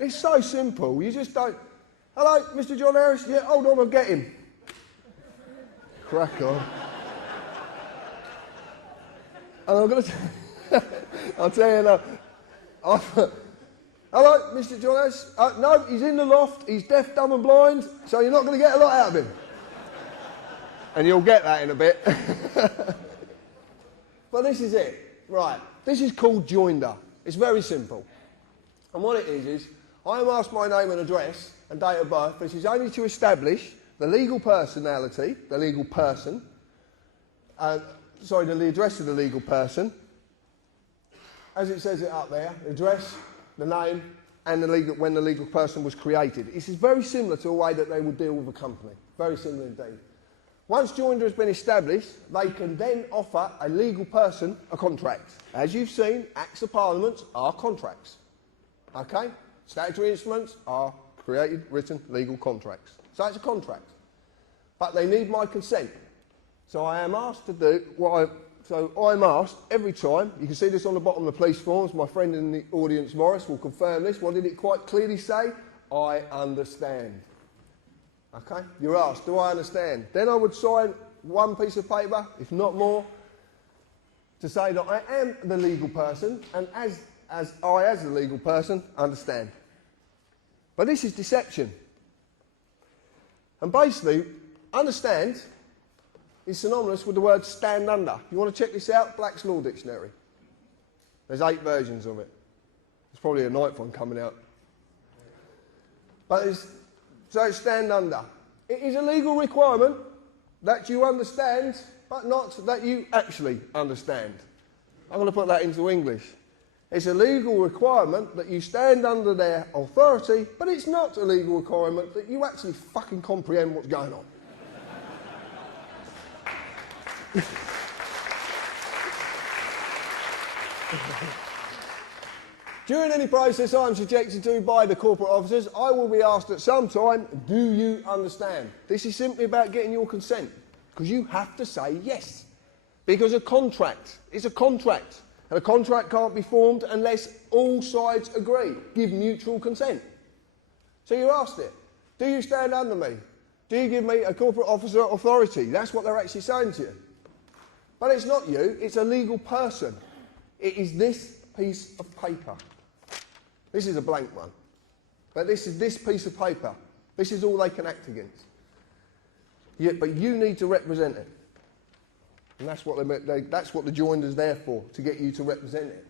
It's so simple. You just don't. Hello, Mr. John Harris? Yeah, hold on, I'll get him. Crack on. And I'm going to... I'll tell you now. Hello, Mr. John Harris? No, he's in the loft. He's deaf, dumb and blind, so you're not going to get a lot out of him. And you'll get that in a bit. But this is it. Right. This is called joinder. It's very simple. And what it is I am asked my name and address and date of birth. This is only to establish the legal personality, the legal person, the address of the legal person, as it says it up there, the address, the name, and when the legal person was created. This is very similar to a way that they would deal with a company. Very similar indeed. Once joinder has been established, they can then offer a legal person a contract. As you've seen, Acts of Parliament are contracts. Okay? Statutory instruments are created, written, legal contracts. So it's a contract. But they need my consent. So I am asked to do So I'm asked every time, you can see this on the bottom of the police forms, my friend in the audience, Morris, will confirm this. What did it quite clearly say? I understand. Okay? You're asked, do I understand? Then I would sign one piece of paper, if not more, to say that I am the legal person, and as the legal person, understand. But this is deception. And basically, understand is synonymous with the word stand under. You want to check this out? Black's Law Dictionary. There's 8 versions of it. There's probably a 9th one coming out. But it's stand under. It is a legal requirement that you understand, but not that you actually understand. I'm going to put that into English. It's a legal requirement that you stand under their authority, but it's not a legal requirement that you actually fucking comprehend what's going on. During any process I am subjected to by the corporate officers, I will be asked at some time, do you understand? This is simply about getting your consent, because you have to say yes. Because a contract is a contract, and a contract can't be formed unless all sides agree, give mutual consent. So you asked it, do you stand under me? Do you give me a corporate officer authority? That's what they're actually saying to you. But it's not you, it's a legal person. It is this piece of paper. This is a blank one. But this is this piece of paper. This is all they can act against. But you need to represent it. And that's what the joinder's there for, to get you to represent it.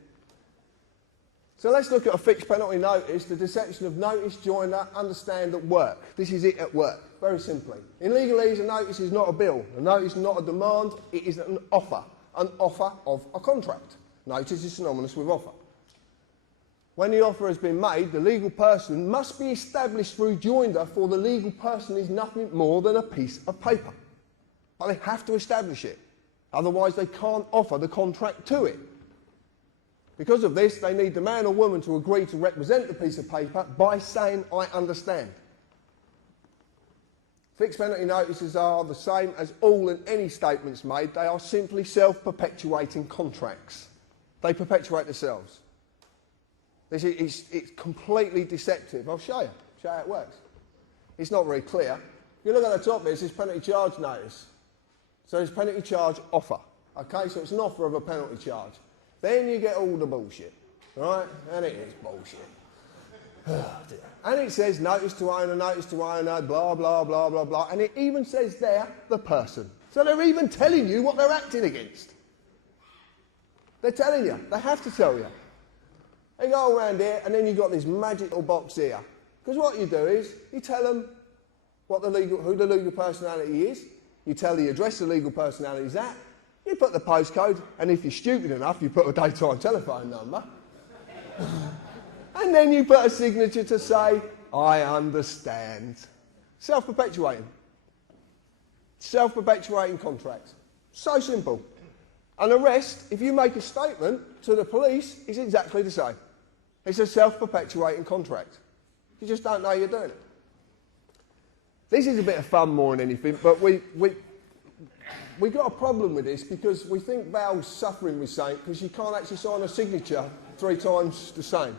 So let's look at a fixed penalty notice, the deception of notice, joinder, understand at work. This is it at work, very simply. In legalese, a notice is not a bill. A notice is not a demand, it is an offer of a contract. Notice is synonymous with offer. when the offer has been made, the legal person must be established through joinder, for the legal person is nothing more than a piece of paper. But they have to establish it. Otherwise, they can't offer the contract to it. Because of this, they need the man or woman to agree to represent the piece of paper by saying, I understand. Fixed penalty notices are the same as all and any statements made. They are simply self-perpetuating contracts. They perpetuate themselves. It's completely deceptive. I'll show you how it works. It's not very clear. If you look at the top there, it says penalty charge notice. So it's penalty charge offer. Okay, so it's an offer of a penalty charge. Then you get all the bullshit, right? And it is bullshit. And it says notice to owner, blah, blah, blah, blah, blah. And it even says there, the person. So they're even telling you what they're acting against. They're telling you. They have to tell you. They go around here, and then you've got this magical box here. Because what you do is, you tell them who the legal personality is. You tell the address the legal personality is at. You put the postcode, and if you're stupid enough, you put a daytime telephone number. And then you put a signature to say, I understand. Self-perpetuating. Self-perpetuating contracts. So simple. An arrest, if you make a statement to the police, is exactly the same. It's a self-perpetuating contract. You just don't know you're doing it. This is a bit of fun more than anything, but we got a problem with this because we think Val's suffering with something because you can't actually sign a signature 3 times the same.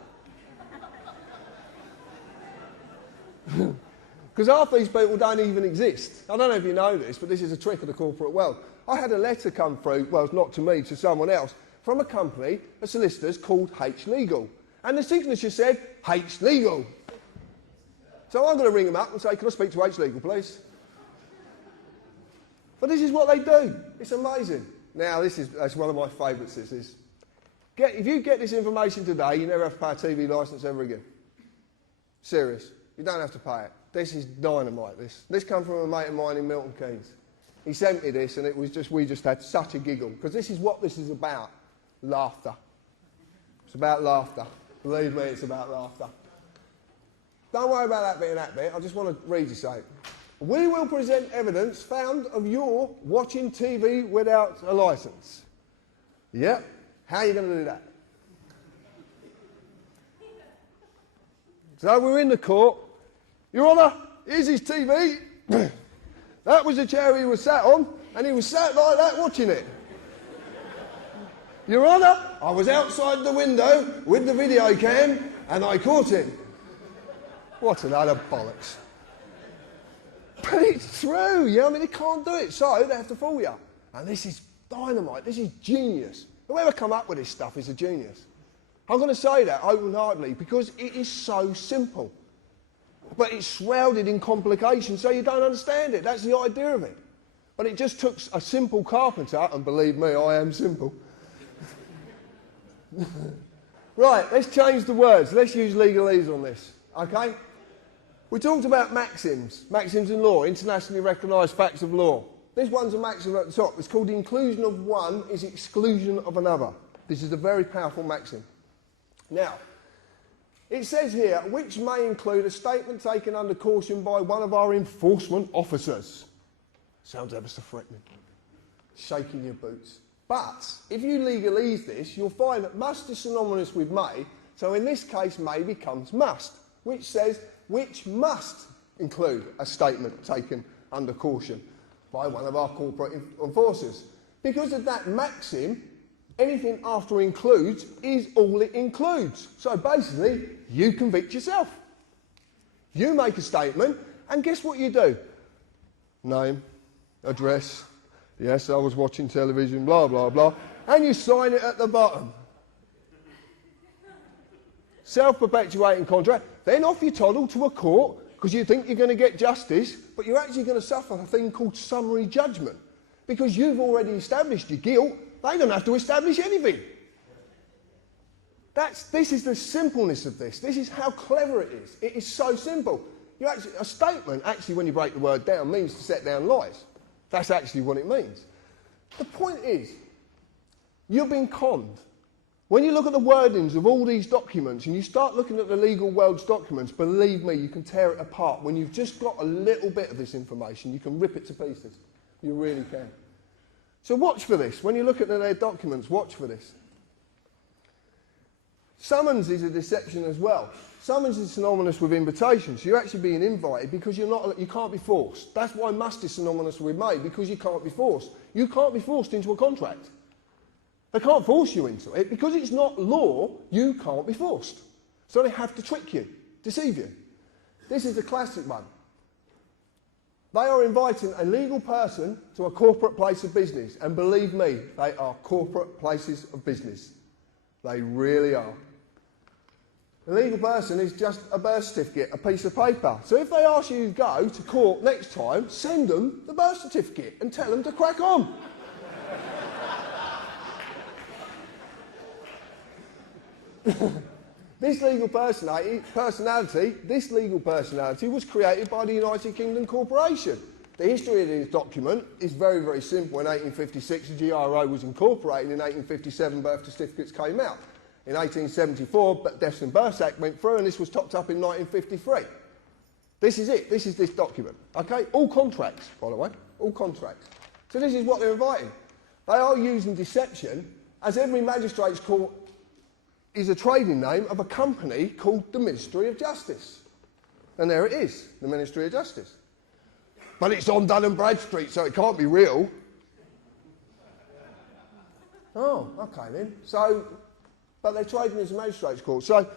Because half these people don't even exist. I don't know if you know this, but this is a trick of the corporate world. I had a letter come through, well, it's not to me, to someone else, from a company, a solicitor's called H Legal. And the signature said, H Legal. So I'm going to ring them up and say, can I speak to H Legal, please? But this is what they do. It's amazing. Now, that's one of my favourites, this is. If you get this information today, you never have to pay a TV licence ever again. Serious. You don't have to pay it. This is dynamite, this. This comes from a mate of mine in Milton Keynes. He sent me this, and we just had such a giggle, because this is what this is about. Laughter. It's about laughter. Believe me, it's about laughter. Don't worry about that bit and that bit. I just want to read you something. We will present evidence found of your watching TV without a licence. Yep. How are you going to do that? So we're in the court. Your Honour, here's his TV. That was the chair he was sat on, and he was sat like that watching it. Your Honour, I was outside the window with the video cam, and I caught him. What an utter bollocks. But it's true, yeah? I mean, they can't do it, so they have to fool you. And this is dynamite. This is genius. Whoever come up with this stuff is a genius. I'm going to say that open-heartedly because it is so simple. But it's shrouded in complications, so you don't understand it. That's the idea of it. But it just took a simple carpenter, and believe me, I am simple. Right, let's change the words. Let's use legalese on this, okay? We talked about maxims in law, internationally recognised facts of law. This one's a maxim at the top. It's called the inclusion of one is exclusion of another. This is a very powerful maxim. Now, it says here, which may include a statement taken under caution by one of our enforcement officers. Sounds ever so threatening. Shaking your boots. But if you legalese this, you'll find that must is synonymous with may, so in this case may becomes must, which says which must include a statement taken under caution by one of our corporate enforcers. Because of that maxim, anything after includes is all it includes. So basically, you convict yourself. You make a statement, and guess what you do? Name, address, yes, I was watching television, blah, blah, blah, and you sign it at the bottom. Self-perpetuating contract, then off you toddle to a court because you think you're going to get justice, but you're actually going to suffer a thing called summary judgment because you've already established your guilt. They don't have to establish anything. This is the simpleness of this. This is how clever it is. It is so simple. A statement, actually, when you break the word down, means to set down lies. That's actually what it means. The point is, you've been conned. When you look at the wordings of all these documents and you start looking at the legal world's documents, believe me, you can tear it apart. When you've just got a little bit of this information, you can rip it to pieces. You really can. So watch for this. When you look at their documents, watch for this. Summons is a deception as well. Summons is synonymous with invitation. So you're actually being invited because you can't be forced. That's why must is synonymous with may, because you can't be forced. You can't be forced into a contract. They can't force you into it. Because it's not law, you can't be forced. So they have to trick you, deceive you. This is a classic one. They are inviting a legal person to a corporate place of business. And believe me, they are corporate places of business. They really are. A legal person is just a birth certificate, a piece of paper. So if they ask you to go to court next time, send them the birth certificate and tell them to crack on. This legal personality was created by the United Kingdom Corporation. The history of this document is very, very simple. In 1856, the GRO was incorporated. In 1857, birth certificates came out. In 1874, the Deaths and Births Act went through, and this was topped up in 1953. This is it. This is this document. Okay? All contracts, by the way. All contracts. So this is what they're inviting. They are using deception, as every magistrate's court is a trading name of a company called the Ministry of Justice. And there it is, the Ministry of Justice. But it's on Dun & Bradstreet, so it can't be real. Oh, okay then. So, but they're trading as a magistrate's court. So,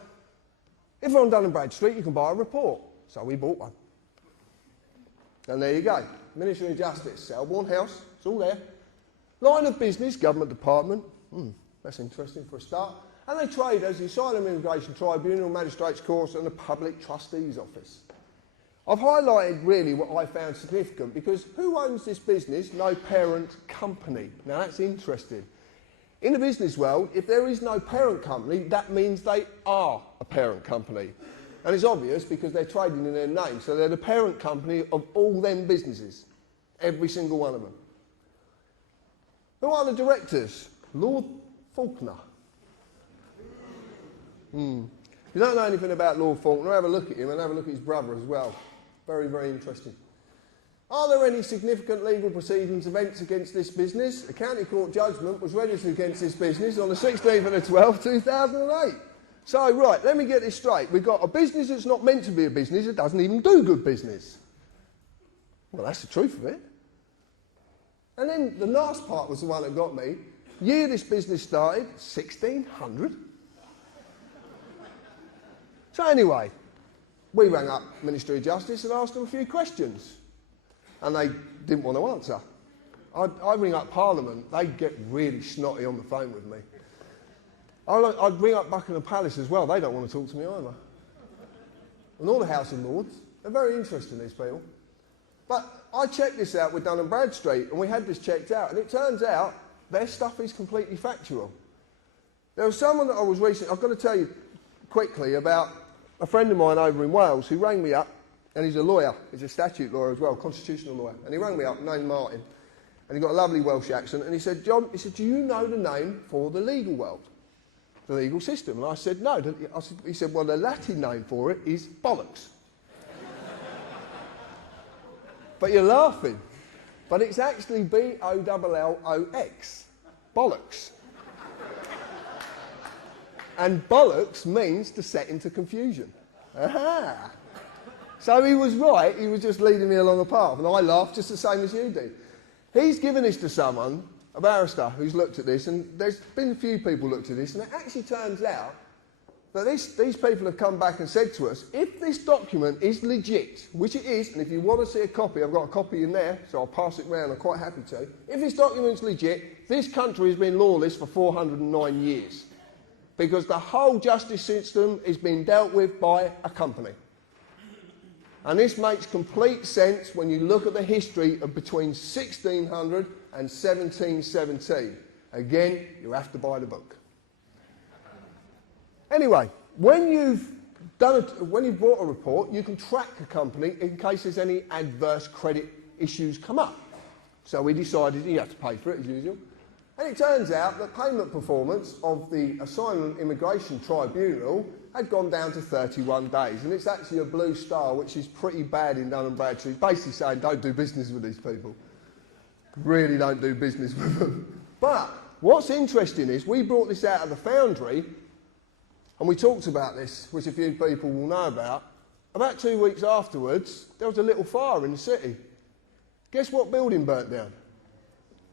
if you're on Dun & Bradstreet, you can buy a report. So we bought one. And there you go. Ministry of Justice, Selborne House, it's all there. Line of business, government department. That's interesting for a start. And they trade as the Asylum Immigration Tribunal, Magistrates' Courts and the Public Trustee's Office. I've highlighted really what I found significant because who owns this business? No parent company. Now that's interesting. In the business world, if there is no parent company, that means they are a parent company. And it's obvious because they're trading in their name. So they're the parent company of all them businesses. Every single one of them. Who are the directors? Lord Faulkner. If you don't know anything about Lord Faulkner, have a look at him and have a look at his brother as well. Very, very interesting. Are there any significant legal proceedings, events against this business? A county court judgment was registered against this business on the 16th of the 12th, 2008. So, right, let me get this straight. We've got a business that's not meant to be a business, it doesn't even do good business. Well, that's the truth of it. And then the last part was the one that got me. Year this business started, 1600. So anyway, we rang up Ministry of Justice and asked them a few questions. And they didn't want to answer. I ring up Parliament, they'd get really snotty on the phone with me. I'd ring up Buckingham Palace as well, they don't want to talk to me either. And all the House of Lords, they're very interesting, these people. But I checked this out with Dun & Bradstreet, and we had this checked out, and it turns out their stuff is completely factual. There was someone that I was recently, I've got to tell you quickly about a friend of mine over in Wales who rang me up, and he's a lawyer, he's a statute lawyer as well, constitutional lawyer, and he rang me up, named Martin, and he got a lovely Welsh accent, and he said, John, he said, do you know the name for the legal world, the legal system? And I said, no. He said, well, the Latin name for it is bollocks. But you're laughing, but it's actually B-O-L-L-O-X, bollocks. And bollocks means to set into confusion. Aha! So he was right, he was just leading me along a path, and I laughed just the same as you did. He's given this to someone, a barrister, who's looked at this, and there's been a few people looked at this, and it actually turns out that these people have come back and said to us, if this document is legit, which it is, and if you want to see a copy, I've got a copy in there, so I'll pass it round, I'm quite happy to. If this document's legit, this country has been lawless for 409 years. Because the whole justice system is being dealt with by a company. And this makes complete sense when you look at the history of between 1600 and 1717. Again, you have to buy the book. Anyway, when you've bought a report, you can track a company in case there's any adverse credit issues come up. So we decided you have to pay for it as usual. And it turns out that payment performance of the Asylum Immigration Tribunal had gone down to 31 days. And it's actually a blue star, which is pretty bad in Dun & Bradstreet. Basically saying, don't do business with these people. Really don't do business with them. But what's interesting is we brought this out of the Foundry, and we talked about this, which a few people will know about. About 2 weeks afterwards, there was a little fire in the city. Guess what building burnt down?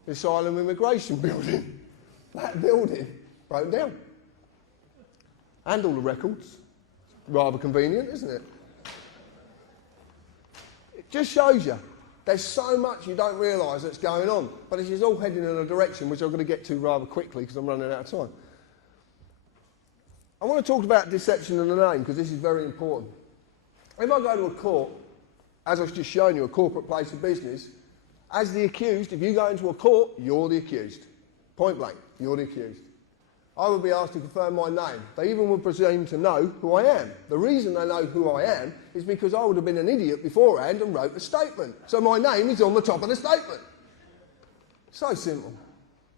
The Asylum Immigration Building. That building broke down. And all the records. Rather convenient, isn't it? It just shows you there's so much you don't realise that's going on. But this is all heading in a direction which I'm going to get to rather quickly because I'm running out of time. I want to talk about deception in the name because this is very important. If I go to a court, as I've just shown you, a corporate place of business, as the accused, if you go into a court, you're the accused. Point blank, you're the accused. I would be asked to confirm my name. They even would presume to know who I am. The reason they know who I am is because I would have been an idiot beforehand and wrote a statement. So my name is on the top of the statement. So simple.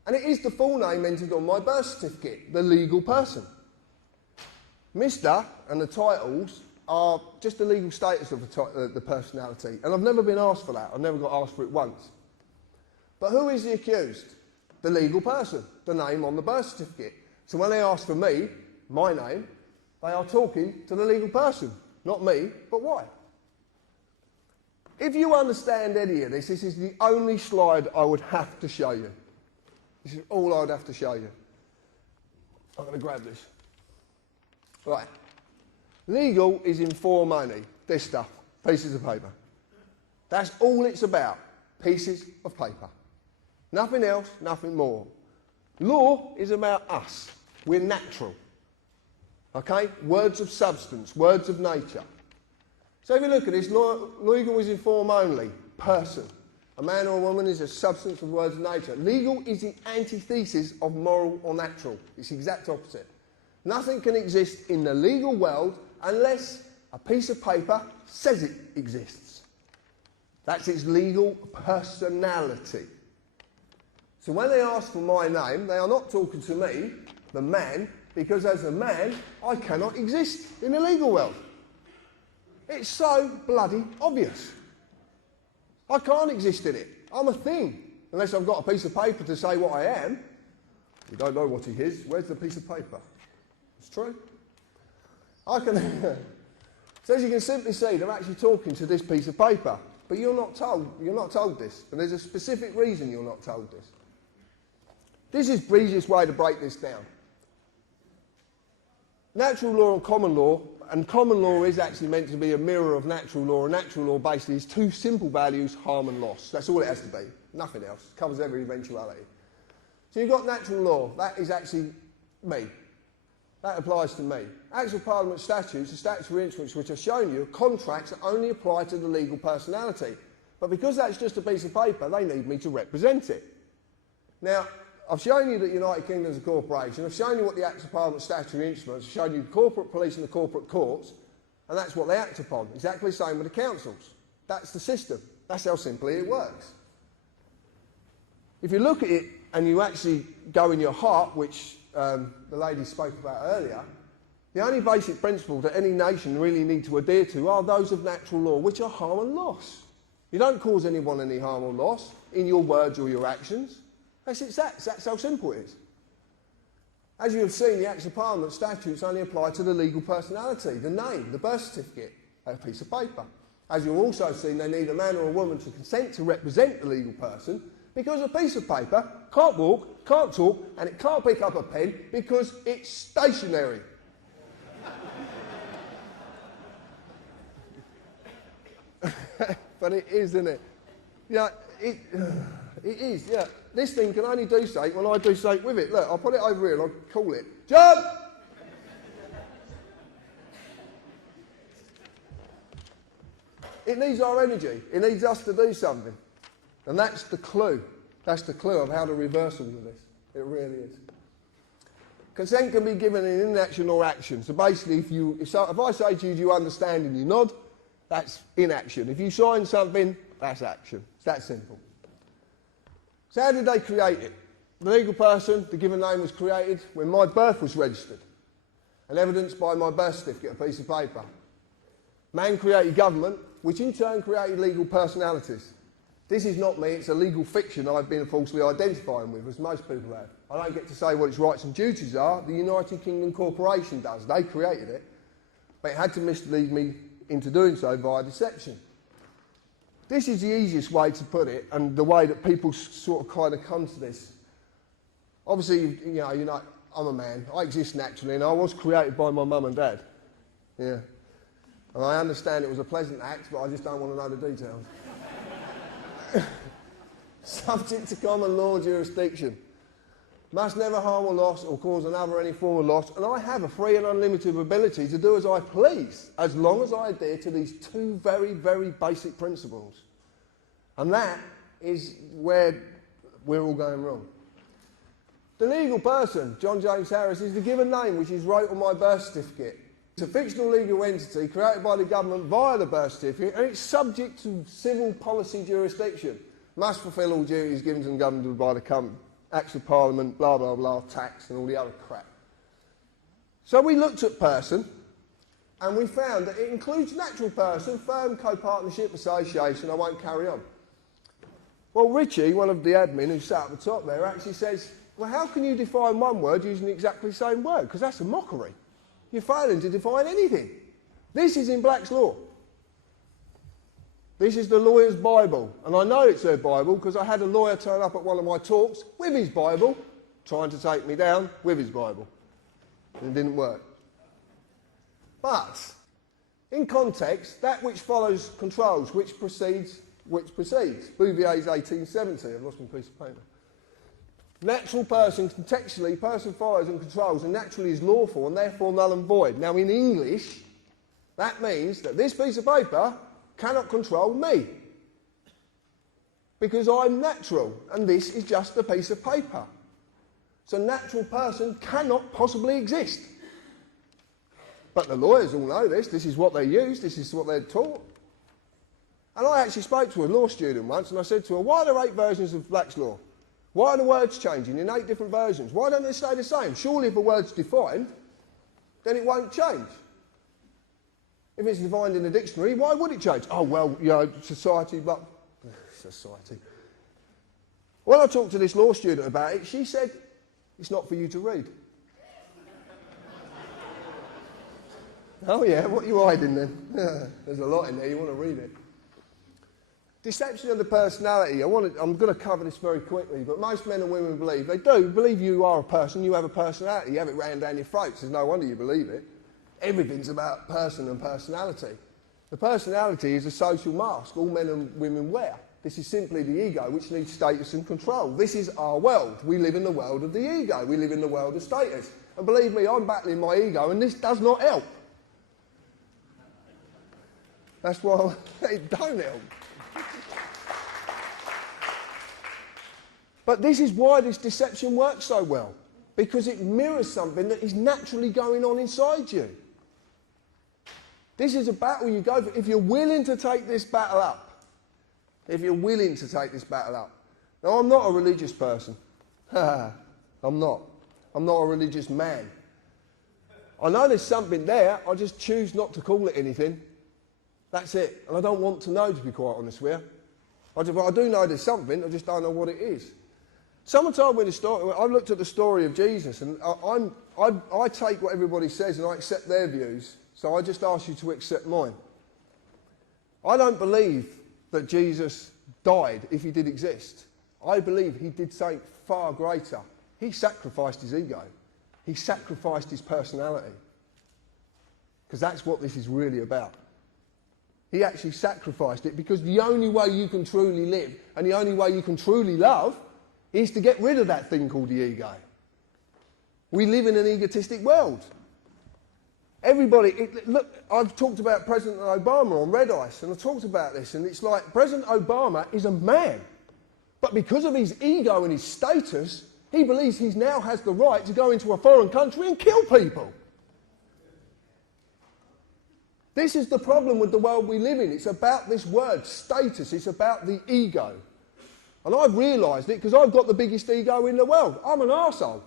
And it is the full name entered on my birth certificate, the legal person. Mr. and the titles are just the legal status of the personality. And I've never been asked for that. I've never got asked for it once. But who is the accused? The legal person, the name on the birth certificate. So when they ask for me, my name, they are talking to the legal person. Not me, but why? If you understand any of this, this is the only slide I would have to show you. This is all I would have to show you. I'm going to grab this. Right. Legal is in for money. This stuff. Pieces of paper. That's all it's about. Pieces of paper. Nothing else, nothing more. Law is about us. We're natural. Okay? Words of substance, words of nature. So if you look at this, legal is in form only. Person. A man or a woman is a substance of words of nature. Legal is the antithesis of moral or natural. It's the exact opposite. Nothing can exist in the legal world unless a piece of paper says it exists. That's its legal personality. So when they ask for my name, they are not talking to me, the man, because as a man, I cannot exist in the legal world. It's so bloody obvious. I can't exist in it. I'm a thing. Unless I've got a piece of paper to say what I am. You don't know what he is. Where's the piece of paper? It's true. I can. So as you can simply see, they're actually talking to this piece of paper. But you're not told this. And there's a specific reason you're not told this. This is the easiest way to break this down. Natural law and common law is actually meant to be a mirror of natural law, and natural law basically is two simple values, harm and loss. That's all it has to be, nothing else. It covers every eventuality. So you've got natural law, that is actually me. That applies to me. Acts of Parliament statutes, the statutory instruments which I've shown you, are contracts that only apply to the legal personality. But because that's just a piece of paper, they need me to represent it. Now, I've shown you that the United Kingdom is a corporation. I've shown you what the Acts of Parliament statutory instruments. I've shown you the corporate police and the corporate courts, and that's what they act upon. Exactly the same with the councils. That's the system. That's how simply it works. If you look at it and you actually go in your heart, which the lady spoke about earlier, the only basic principle that any nation really need to adhere to are those of natural law, which are harm and loss. You don't cause anyone any harm or loss in your words or your actions. That's how simple it is. As you have seen, the Acts of Parliament statutes only apply to the legal personality, the name, the birth certificate, a piece of paper. As you've also seen, they need a man or a woman to consent to represent the legal person because a piece of paper can't walk, can't talk, and it can't pick up a pen because it's stationary. But it is, isn't it? Yeah, it is, yeah. This thing can only do something when I do something with it. Look, I'll put it over here and I'll call it. Jump! It needs our energy. It needs us to do something. And that's the clue. That's the clue of how to reverse all of this. It really is. Consent can be given in inaction or action. So basically, if I say to you, do you understand, and you nod, that's inaction. If you sign something, that's action. It's that simple. So how did they create it? The legal person, the given name was created when my birth was registered and evidenced by my birth certificate, a piece of paper. Man created government, which in turn created legal personalities. This is not me, it's a legal fiction I've been falsely identifying with, as most people have. I don't get to say what its rights and duties are, the United Kingdom Corporation does. They created it, but it had to mislead me into doing so via deception. This is the easiest way to put it, and the way that people sort of kind of come to this. Obviously, you know, I'm a man. I exist naturally, and I was created by my mum and dad. Yeah. And I understand it was a pleasant act, but I just don't want to know the details. Subject to common law jurisdiction. Must never harm or loss or cause another any form of loss, and I have a free and unlimited ability to do as I please, as long as I adhere to these two very, very basic principles. And that is where we're all going wrong. The legal person, John James Harris, is the given name which is wrote on my birth certificate. It's a fictional legal entity created by the government via the birth certificate, and it's subject to civil policy jurisdiction. Must fulfil all duties given to the government by the Acts of Parliament, blah, blah, blah, tax and all the other crap. So we looked at person, and we found that it includes natural person, firm, co-partnership, association. I won't carry on. Well, Richie, one of the admin who sat at the top there, actually says, well, how can you define one word using exactly the same word? Because that's a mockery. You're failing to define anything. This is in Black's law. This is the lawyer's Bible. And I know it's their Bible because I had a lawyer turn up at one of my talks with his Bible, trying to take me down with his Bible. And it didn't work. But, in context, that which follows controls, which precedes. Bouvier's 1870. I've lost my piece of paper. Natural person, contextually, person follows and controls, and naturally is lawful and therefore null and void. Now, in English, that means that this piece of paper cannot control me. Because I'm natural, and this is just a piece of paper. So natural person cannot possibly exist. But the lawyers all know this. This is what they use. This is what they're taught. And I actually spoke to a law student once, and I said to her, why are there 8 versions of Black's law? Why are the words changing in 8 different versions? Why don't they stay the same? Surely if a word's defined, then it won't change. If it's defined in a dictionary, why would it change? Oh, well, you know, society, but... Society. When I talked to this law student about it, she said, it's not for you to read. Oh, yeah, what are you hiding then? There's a lot in there, you want to read it. Deception of the personality. I'm going to cover this very quickly, but most men and women believe, they do believe you are a person, you have a personality, you have it ran down your throats. There's no wonder you believe it. Everything's about person and personality. The personality is a social mask all men and women wear. This is simply the ego, which needs status and control. This is our world. We live in the world of the ego. We live in the world of status. And believe me, I'm battling my ego, and this does not help. That's why it don't help. But this is why this deception works so well, because it mirrors something that is naturally going on inside you. This is a battle you go for. If you're willing to take this battle up, if you're willing to take this battle up. Now, I'm not a religious person. I'm not. I'm not a religious man. I know there's something there, I just choose not to call it anything. That's it. And I don't want to know, to be quite honest with you. I do know there's something, I just don't know what it is. Someone told me the story. I looked at the story of Jesus, and I take what everybody says and I accept their views, so I just ask you to accept mine. I don't believe that Jesus died if he did exist. I believe he did something far greater. He sacrificed his ego. He sacrificed his personality. Because that's what this is really about. He actually sacrificed it, because the only way you can truly live and the only way you can truly love is to get rid of that thing called the ego. We live in an egotistic world. Everybody, look, I've talked about President Obama on Red Ice, and I talked about this, and it's like President Obama is a man, but because of his ego and his status, he believes he now has the right to go into a foreign country and kill people. This is the problem with the world we live in. It's about this word, status. It's about the ego. And I've realised it because I've got the biggest ego in the world. I'm an arsehole.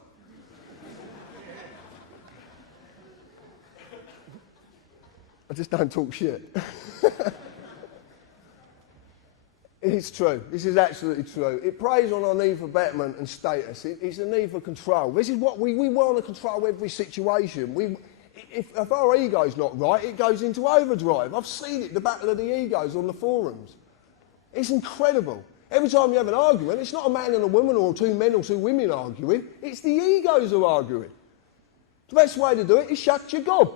I just don't talk shit. It's true. This is absolutely true. It preys on our need for betterment and status. It's a need for control. This is what we want to control every situation. If our ego's not right, it goes into overdrive. I've seen it, the battle of the egos on the forums. It's incredible. Every time you have an argument, it's not a man and a woman or two men or two women arguing. It's the egos who are arguing. The best way to do it is shut your gob.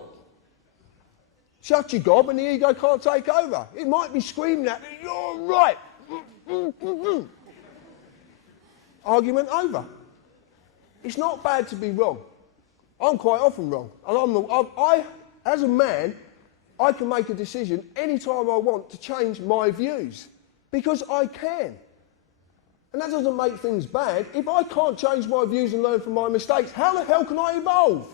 Shut your gob and the ego can't take over. It might be screaming at me, you're right. Argument over. It's not bad to be wrong. I'm quite often wrong. And as a man, I can make a decision any time I want to change my views. Because I can. And that doesn't make things bad. If I can't change my views and learn from my mistakes, how the hell can I evolve?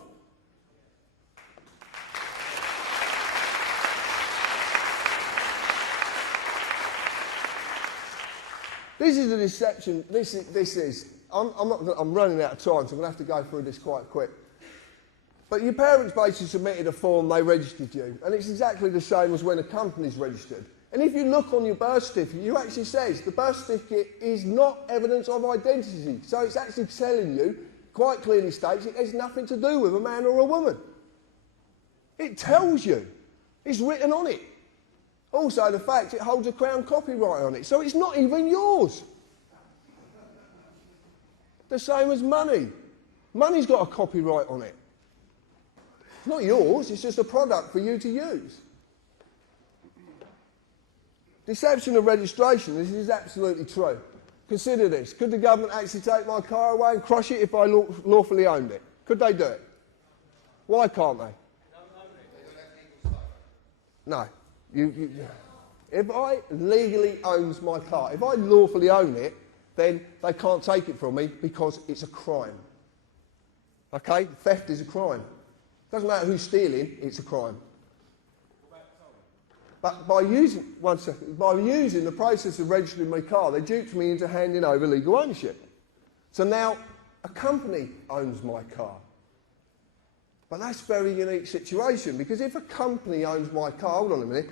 This is a deception. I'm running out of time, so I'm going to have to go through this quite quick. But your parents basically submitted a form, they registered you. And it's exactly the same as when a company's registered. And if you look on your birth certificate, it actually says the birth certificate is not evidence of identity. So it's actually telling you, quite clearly states, it has nothing to do with a man or a woman. It tells you. It's written on it. Also, the fact it holds a Crown copyright on it. So it's not even yours. The same as money. Money's got a copyright on it. It's not yours, it's just a product for you to use. Deception of registration, this is absolutely true. Consider this. Could the government actually take my car away and crush it if I lawfully owned it? Could they do it? Why can't they? No. If I legally owns my car, if I lawfully own it, then they can't take it from me because it's a crime. Okay? Theft is a crime. Doesn't matter who's stealing, it's a crime. But by using the process of registering my car, they duped me into handing over legal ownership. So now a company owns my car. But that's a very unique situation, because if a company owns my car, hold on a minute,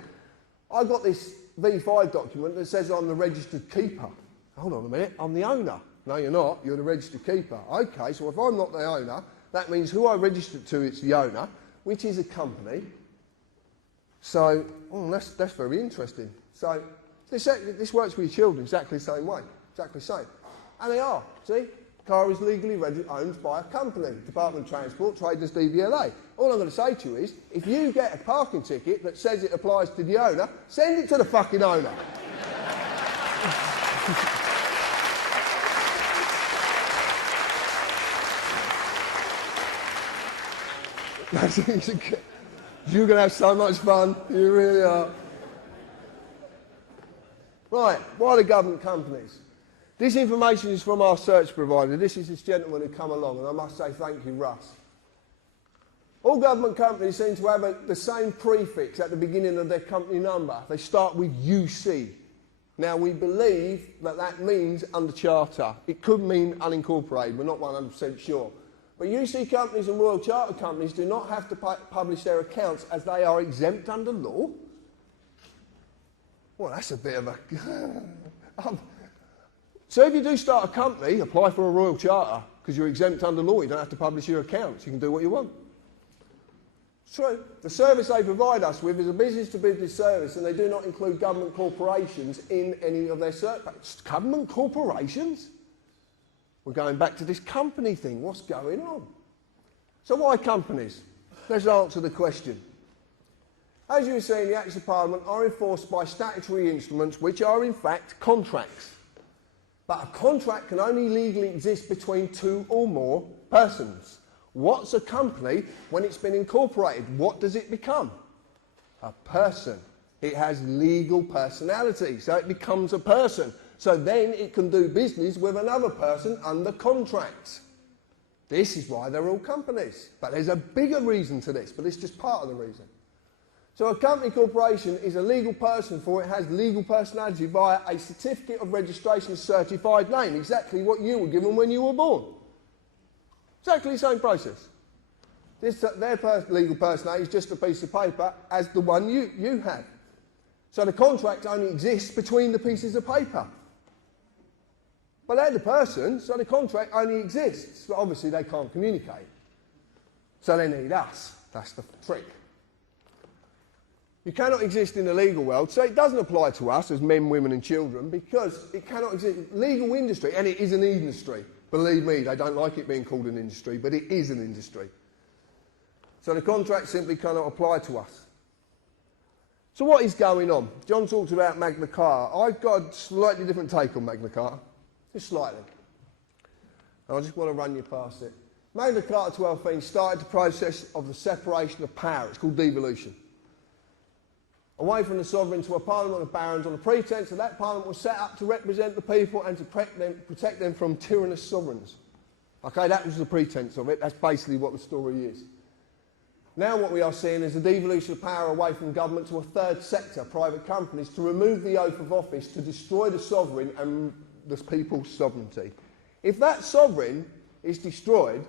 I've got this V5 document that says I'm the registered keeper. Hold on a minute, I'm the owner. No, you're not, you're the registered keeper. Okay, so if I'm not the owner, that means who I registered to is the owner, which is a company. So, that's very interesting. So, this works with your children exactly the same way, exactly the same. And they are, see? Car is legally owned by a company, Department of Transport, Trade as DVLA. All I'm going to say to you is, if you get a parking ticket that says it applies to the owner, send it to the fucking owner. You're going to have so much fun, you really are. Right, why the government companies? This information is from our search provider. This is this gentleman who come along, and I must say thank you, Russ. All government companies seem to have the same prefix at the beginning of their company number. They start with UC. Now, we believe that that means under charter. It could mean unincorporated. We're not 100% sure. But UC companies and Royal Charter companies do not have to publish their accounts as they are exempt under law. Well, that's a bit of a... So if you do start a company, apply for a Royal Charter, because you're exempt under law, you don't have to publish your accounts, you can do what you want. It's true. The service they provide us with is a business-to-business service, and they do not include government corporations in any of their services. Government corporations? We're going back to this company thing. What's going on? So why companies? Let's answer the question. As you see, the Acts of Parliament are enforced by statutory instruments, which are in fact contracts. But a contract can only legally exist between two or more persons. What's a company when it's been incorporated? What does it become? A person. It has legal personality, so it becomes a person. So then it can do business with another person under contract. This is why they're all companies. But there's a bigger reason to this, but it's just part of the reason. So a company corporation is a legal person for it has legal personality via a certificate of registration certified name, exactly what you were given when you were born. Exactly the same process. Their legal personality is just a piece of paper as the one you have. So the contract only exists between the pieces of paper. But they're the person, so the contract only exists. But obviously they can't communicate. So they need us. That's the trick. You cannot exist in the legal world, so it doesn't apply to us as men, women and children because it cannot exist. Legal industry, and it is an industry. Believe me, they don't like it being called an industry, but it is an industry. So the contract simply cannot apply to us. So what is going on? John talks about Magna Carta. I've got a slightly different take on Magna Carta. Just slightly. And I just want to run you past it. Magna Carta 1215 started the process of the separation of power. It's called devolution. Away from the sovereign to a parliament of barons on the pretence that that parliament was set up to represent the people and to protect them from tyrannous sovereigns. Okay, that was the pretence of it. That's basically what the story is. Now what we are seeing is the devolution of power away from government to a third sector, private companies, to remove the oath of office, to destroy the sovereign and the people's sovereignty. If that sovereign is destroyed,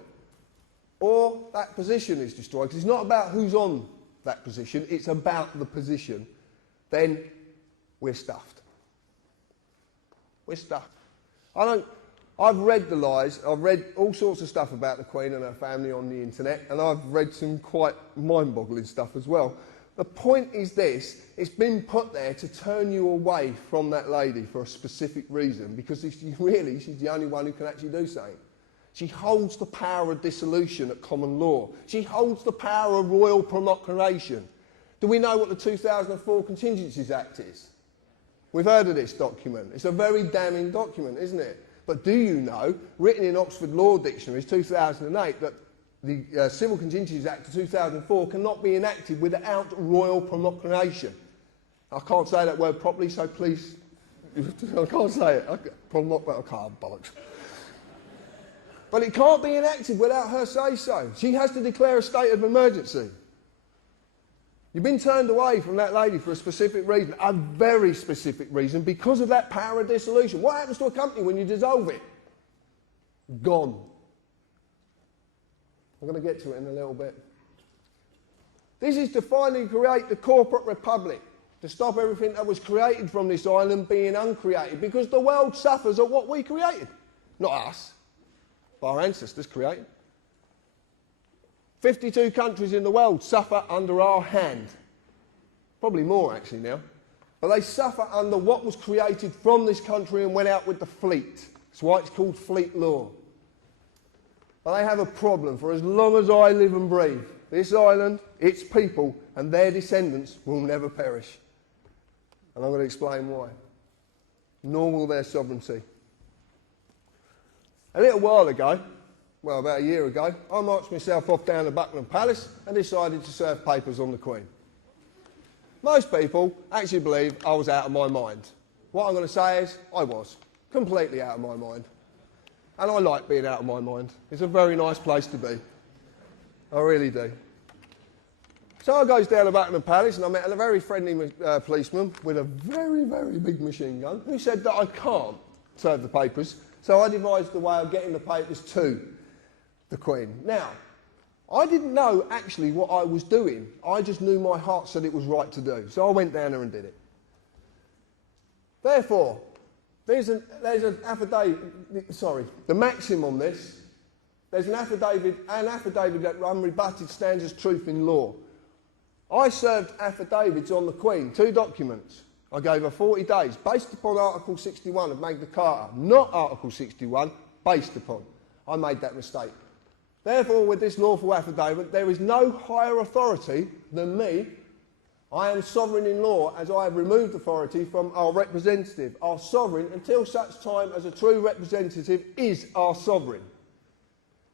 or that position is destroyed, because it's not about who's on that position, it's about the position, then we're stuffed. We're stuffed. I've read the lies, I've read all sorts of stuff about the Queen and her family on the internet, and I've read some quite mind-boggling stuff as well. The point is this, it's been put there to turn you away from that lady for a specific reason, because she's the only one who can actually do something. She holds the power of dissolution at common law. She holds the power of royal proclamation. Do we know what the 2004 Contingencies Act is? We've heard of this document. It's a very damning document, isn't it? But do you know, written in Oxford Law Dictionaries 2008, that the Civil Contingencies Act of 2004 cannot be enacted without royal proclamation? I can't say that word properly, so please, I can't say it. I can't, bollocks. But it can't be enacted without her say-so. She has to declare a state of emergency. You've been turned away from that lady for a specific reason, a very specific reason, because of that power of dissolution. What happens to a company when you dissolve it? Gone. I'm going to get to it in a little bit. This is to finally create the corporate republic, to stop everything that was created from this island being uncreated, because the world suffers at what we created, not us. Our ancestors created. 52 countries in the world suffer under our hand. Probably more actually now. But they suffer under what was created from this country and went out with the fleet. That's why it's called fleet law. But they have a problem. For as long as I live and breathe, this island, its people and their descendants will never perish. And I'm going to explain why. Nor will their sovereignty. A little while ago, well about a year ago, I marched myself off down to Buckingham Palace and decided to serve papers on the Queen. Most people actually believe I was out of my mind. What I'm going to say is, I was. Completely out of my mind. And I like being out of my mind. It's a very nice place to be. I really do. So I goes down to Buckingham Palace and I met a very friendly policeman with a very, very big machine gun who said that I can't serve the papers. So I devised a way of getting the papers to the Queen. Now, I didn't know actually what I was doing. I just knew my heart said it was right to do. So I went down there and did it. Therefore, there's an affidavit, the maxim on this, there's an affidavit that unrebutted stands as truth in law. I served affidavits on the Queen, 2 documents. I gave her 40 days, based upon Article 61 of Magna Carta, not Article 61, based upon. I made that mistake. Therefore, with this lawful affidavit, there is no higher authority than me. I am sovereign in law, as I have removed authority from our representative, our sovereign, until such time as a true representative is our sovereign.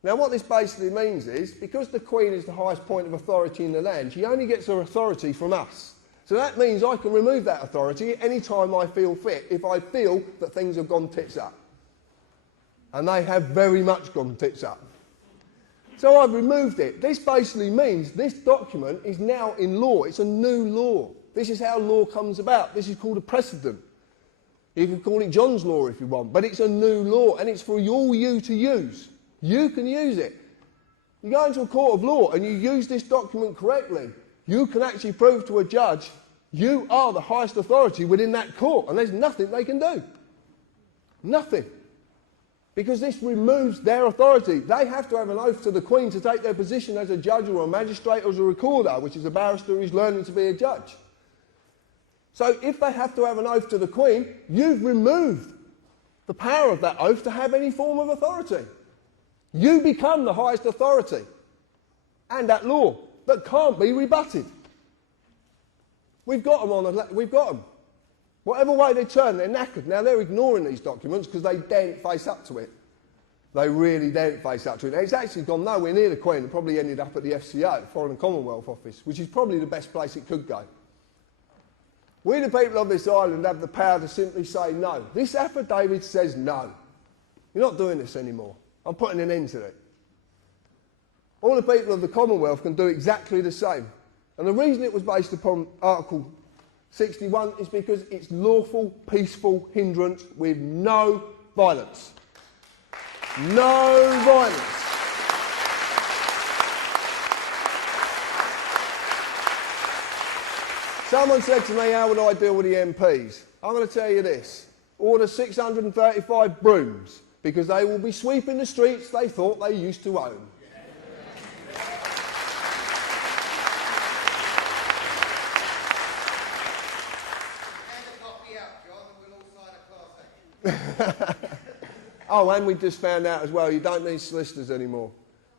Now, what this basically means is, because the Queen is the highest point of authority in the land, she only gets her authority from us. So that means I can remove that authority any time I feel fit, if I feel that things have gone tits up. And they have very much gone tits up. So I've removed it. This basically means this document is now in law. It's a new law. This is how law comes about. This is called a precedent. You can call it John's law if you want, but it's a new law and it's for all you to use. You can use it. You go into a court of law and you use this document correctly, you can actually prove to a judge you are the highest authority within that court and there's nothing they can do. Nothing. Because this removes their authority. They have to have an oath to the Queen to take their position as a judge or a magistrate or as a recorder, which is a barrister who's learning to be a judge. So if they have to have an oath to the Queen, you've removed the power of that oath to have any form of authority. You become the highest authority and that law that can't be rebutted. We've got them we've got them. Whatever way they turn, they're knackered. Now, they're ignoring these documents because they daren't face up to it. They really daren't face up to it. It's actually gone nowhere near the Queen. It probably ended up at the FCO, Foreign and Commonwealth Office, which is probably the best place it could go. We, the people of this island, have the power to simply say no. This affidavit says no. You're not doing this anymore. I'm putting an end to it. All the people of the Commonwealth can do exactly the same. And the reason it was based upon Article 61 is because it's lawful, peaceful hindrance with no violence. No violence. Someone said to me, how would I deal with the MPs? I'm going to tell you this. Order 635 brooms, because they will be sweeping the streets they thought they used to own. Oh, and we just found out as well, you don't need solicitors anymore.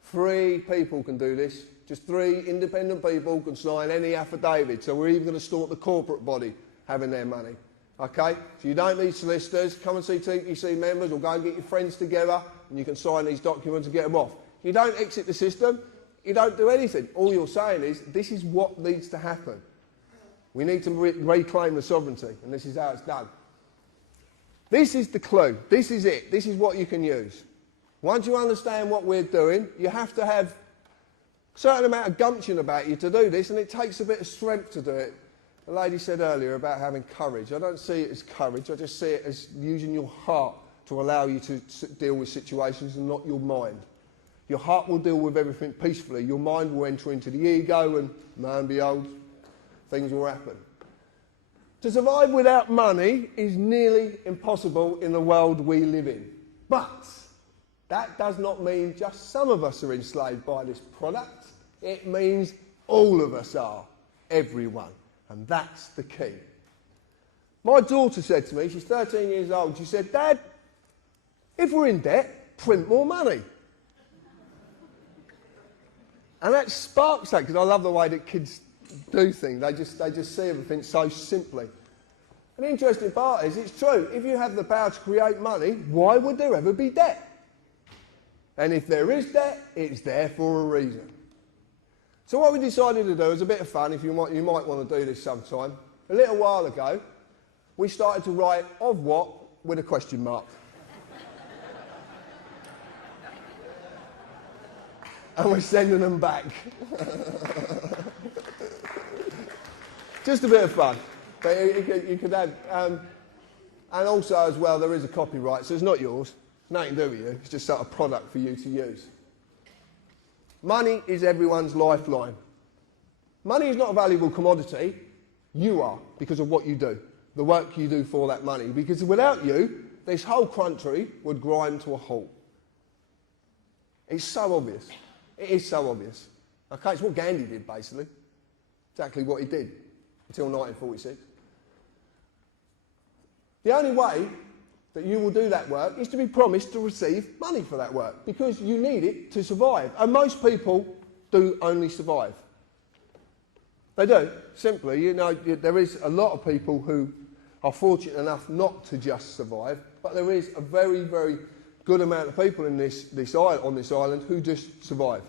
3 people can do this. Just 3 independent people can sign any affidavit. So we're even going to start the corporate body having their money. Okay? So you don't need solicitors. Come and see TPC members or go and get your friends together and you can sign these documents and get them off. You don't exit the system. You don't do anything. All you're saying is, this is what needs to happen. We need to reclaim the sovereignty, and this is how it's done. This is the clue. This is it. This is what you can use. Once you understand what we're doing, you have to have a certain amount of gumption about you to do this, and it takes a bit of strength to do it. The lady said earlier about having courage. I don't see it as courage. I just see it as using your heart to allow you to deal with situations and not your mind. Your heart will deal with everything peacefully. Your mind will enter into the ego and, lo and behold, things will happen. To survive without money is nearly impossible in the world we live in. But that does not mean just some of us are enslaved by this product. It means all of us are, everyone. And that's the key. My daughter said to me, she's 13 years old, she said, Dad, if we're in debt, print more money. And that sparks that, because I love the way that kids do things. They just see everything so simply. And the interesting part is, it's true. If you have the power to create money, why would there ever be debt? And if there is debt, it's there for a reason. So what we decided to do is a bit of fun, if you might want to do this sometime. A little while ago, we started to write of what with a question mark. And we're sending them back. Just a bit of fun. But you could add, and also as well, there is a copyright, so it's not yours. Nothing to do with you. It's just sort of product for you to use. Money is everyone's lifeline. Money is not a valuable commodity. You are, because of what you do, the work you do for that money. Because without you, this whole country would grind to a halt. It's so obvious. It is so obvious. Okay, it's what Gandhi did, basically. Exactly what he did, until 1946. The only way that you will do that work is to be promised to receive money for that work, because you need it to survive. And most people do only survive. They do, simply. You know, there is a lot of people who are fortunate enough not to just survive, but there is a very, very good amount of people in on this island who just survive.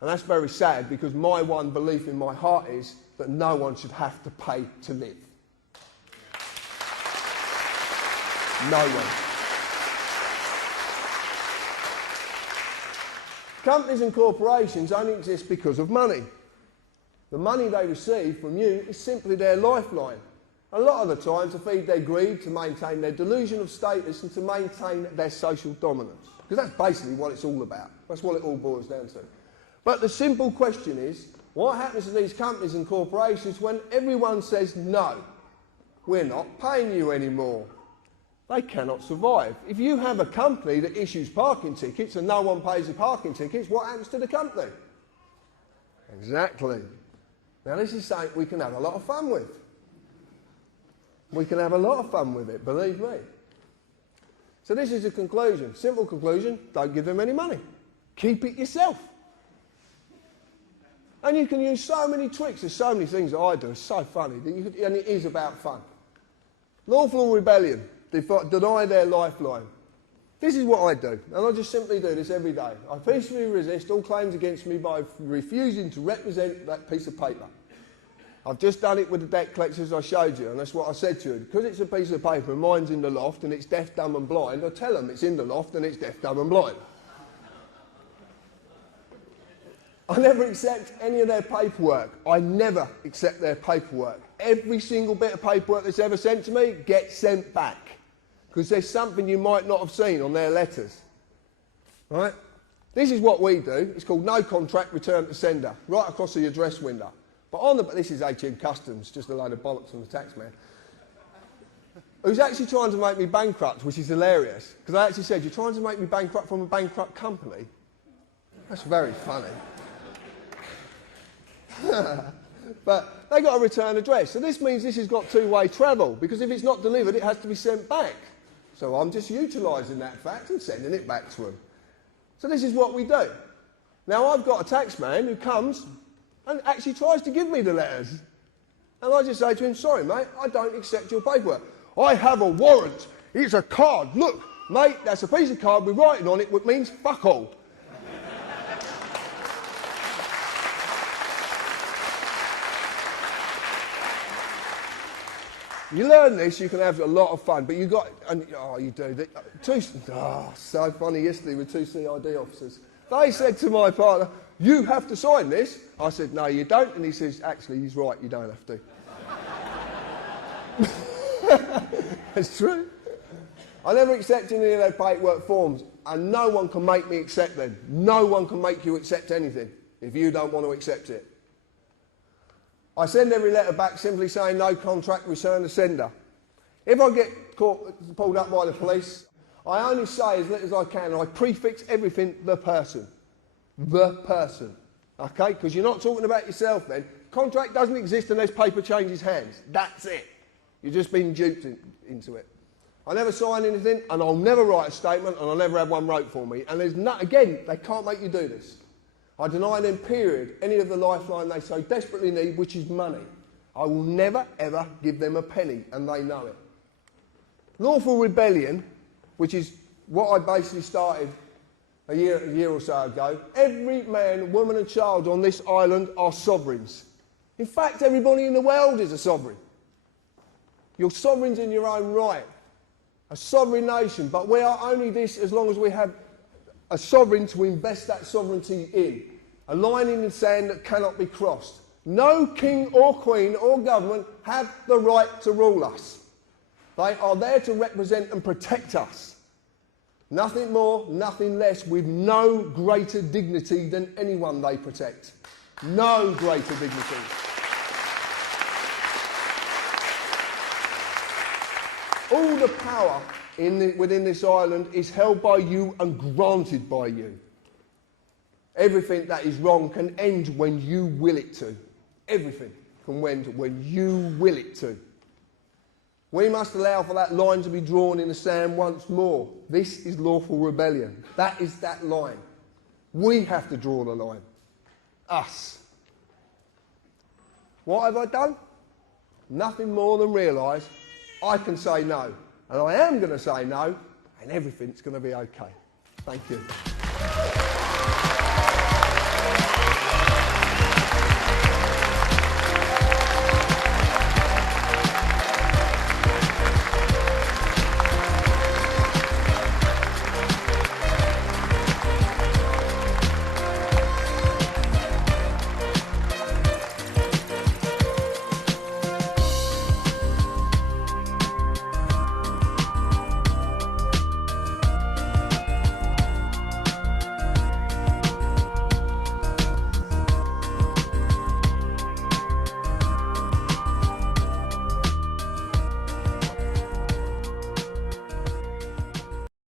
And that's very sad, because my one belief in my heart is that no one should have to pay to live. No one. Companies and corporations only exist because of money. The money they receive from you is simply their lifeline. A lot of the time to feed their greed, to maintain their delusion of status and to maintain their social dominance. Because that's basically what it's all about. That's what it all boils down to. But the simple question is, what happens to these companies and corporations when everyone says, no, we're not paying you anymore? They cannot survive. If you have a company that issues parking tickets and no one pays the parking tickets, what happens to the company? Exactly. Now this is something we can have a lot of fun with. We can have a lot of fun with it, believe me. So this is the conclusion. Simple conclusion, don't give them any money. Keep it yourself. And you can use so many tricks. There's so many things that I do. It's so funny. And it is about fun. Lawful rebellion. Deny their lifeline. This is what I do. And I just simply do this every day. I peacefully resist all claims against me by refusing to represent that piece of paper. I've just done it with the debt collectors I showed you, and that's what I said to you. Because it's a piece of paper and mine's in the loft and it's deaf, dumb and blind, I tell them it's in the loft and it's deaf, dumb and blind. I never accept any of their paperwork. I never accept their paperwork. Every single bit of paperwork that's ever sent to me gets sent back. Because there's something you might not have seen on their letters. Right? This is what we do. It's called no contract, return to sender, right across the address window. But this is HM Customs, just a load of bollocks from the tax man, who's actually trying to make me bankrupt, which is hilarious. Because I actually said, you're trying to make me bankrupt from a bankrupt company? That's very funny. But they got a return address. So this means this has got two-way travel, because if it's not delivered, it has to be sent back. So I'm just utilising that fact and sending it back to them. So this is what we do. Now I've got a tax man who comes and actually tries to give me the letters. And I just say to him, sorry mate, I don't accept your paperwork. I have a warrant. It's a card. Look, mate, that's a piece of card with writing on it which means fuck all. You learn this, you can have a lot of fun, but you got, and oh, you do. So funny yesterday with two CID officers. They said to my partner, you have to sign this. I said, no, you don't. And he says, actually, he's right, you don't have to. It's true. I never accept any of their paperwork forms, and no one can make me accept them. No one can make you accept anything if you don't want to accept it. I send every letter back simply saying no contract, return to sender. If I get pulled up by the police, I only say as little as I can, and I prefix everything the person. The person. Okay? Because you're not talking about yourself then. Contract doesn't exist unless paper changes hands. That's it. You've just been duped into it. I never sign anything, and I'll never write a statement, and I'll never have one wrote for me. And there's again, they can't make you do this. I deny them, period, any of the lifeline they so desperately need, which is money. I will never, ever give them a penny, and they know it. Lawful rebellion, which is what I basically started a year or so ago. Every man, woman and child on this island are sovereigns. In fact, everybody in the world is a sovereign. You're sovereigns in your own right. A sovereign nation, but we are only this as long as we have a sovereign to invest that sovereignty in. A line in the sand that cannot be crossed. No king or queen or government have the right to rule us. They are there to represent and protect us. Nothing more, nothing less, with no greater dignity than anyone they protect. No greater dignity. All the power within this island is held by you and granted by you. Everything that is wrong can end when you will it to. Everything can end when you will it to. We must allow for that line to be drawn in the sand once more. This is lawful rebellion. That is that line. We have to draw the line. Us. What have I done? Nothing more than realise I can say no. And I am going to say no, and everything's going to be okay. Thank you.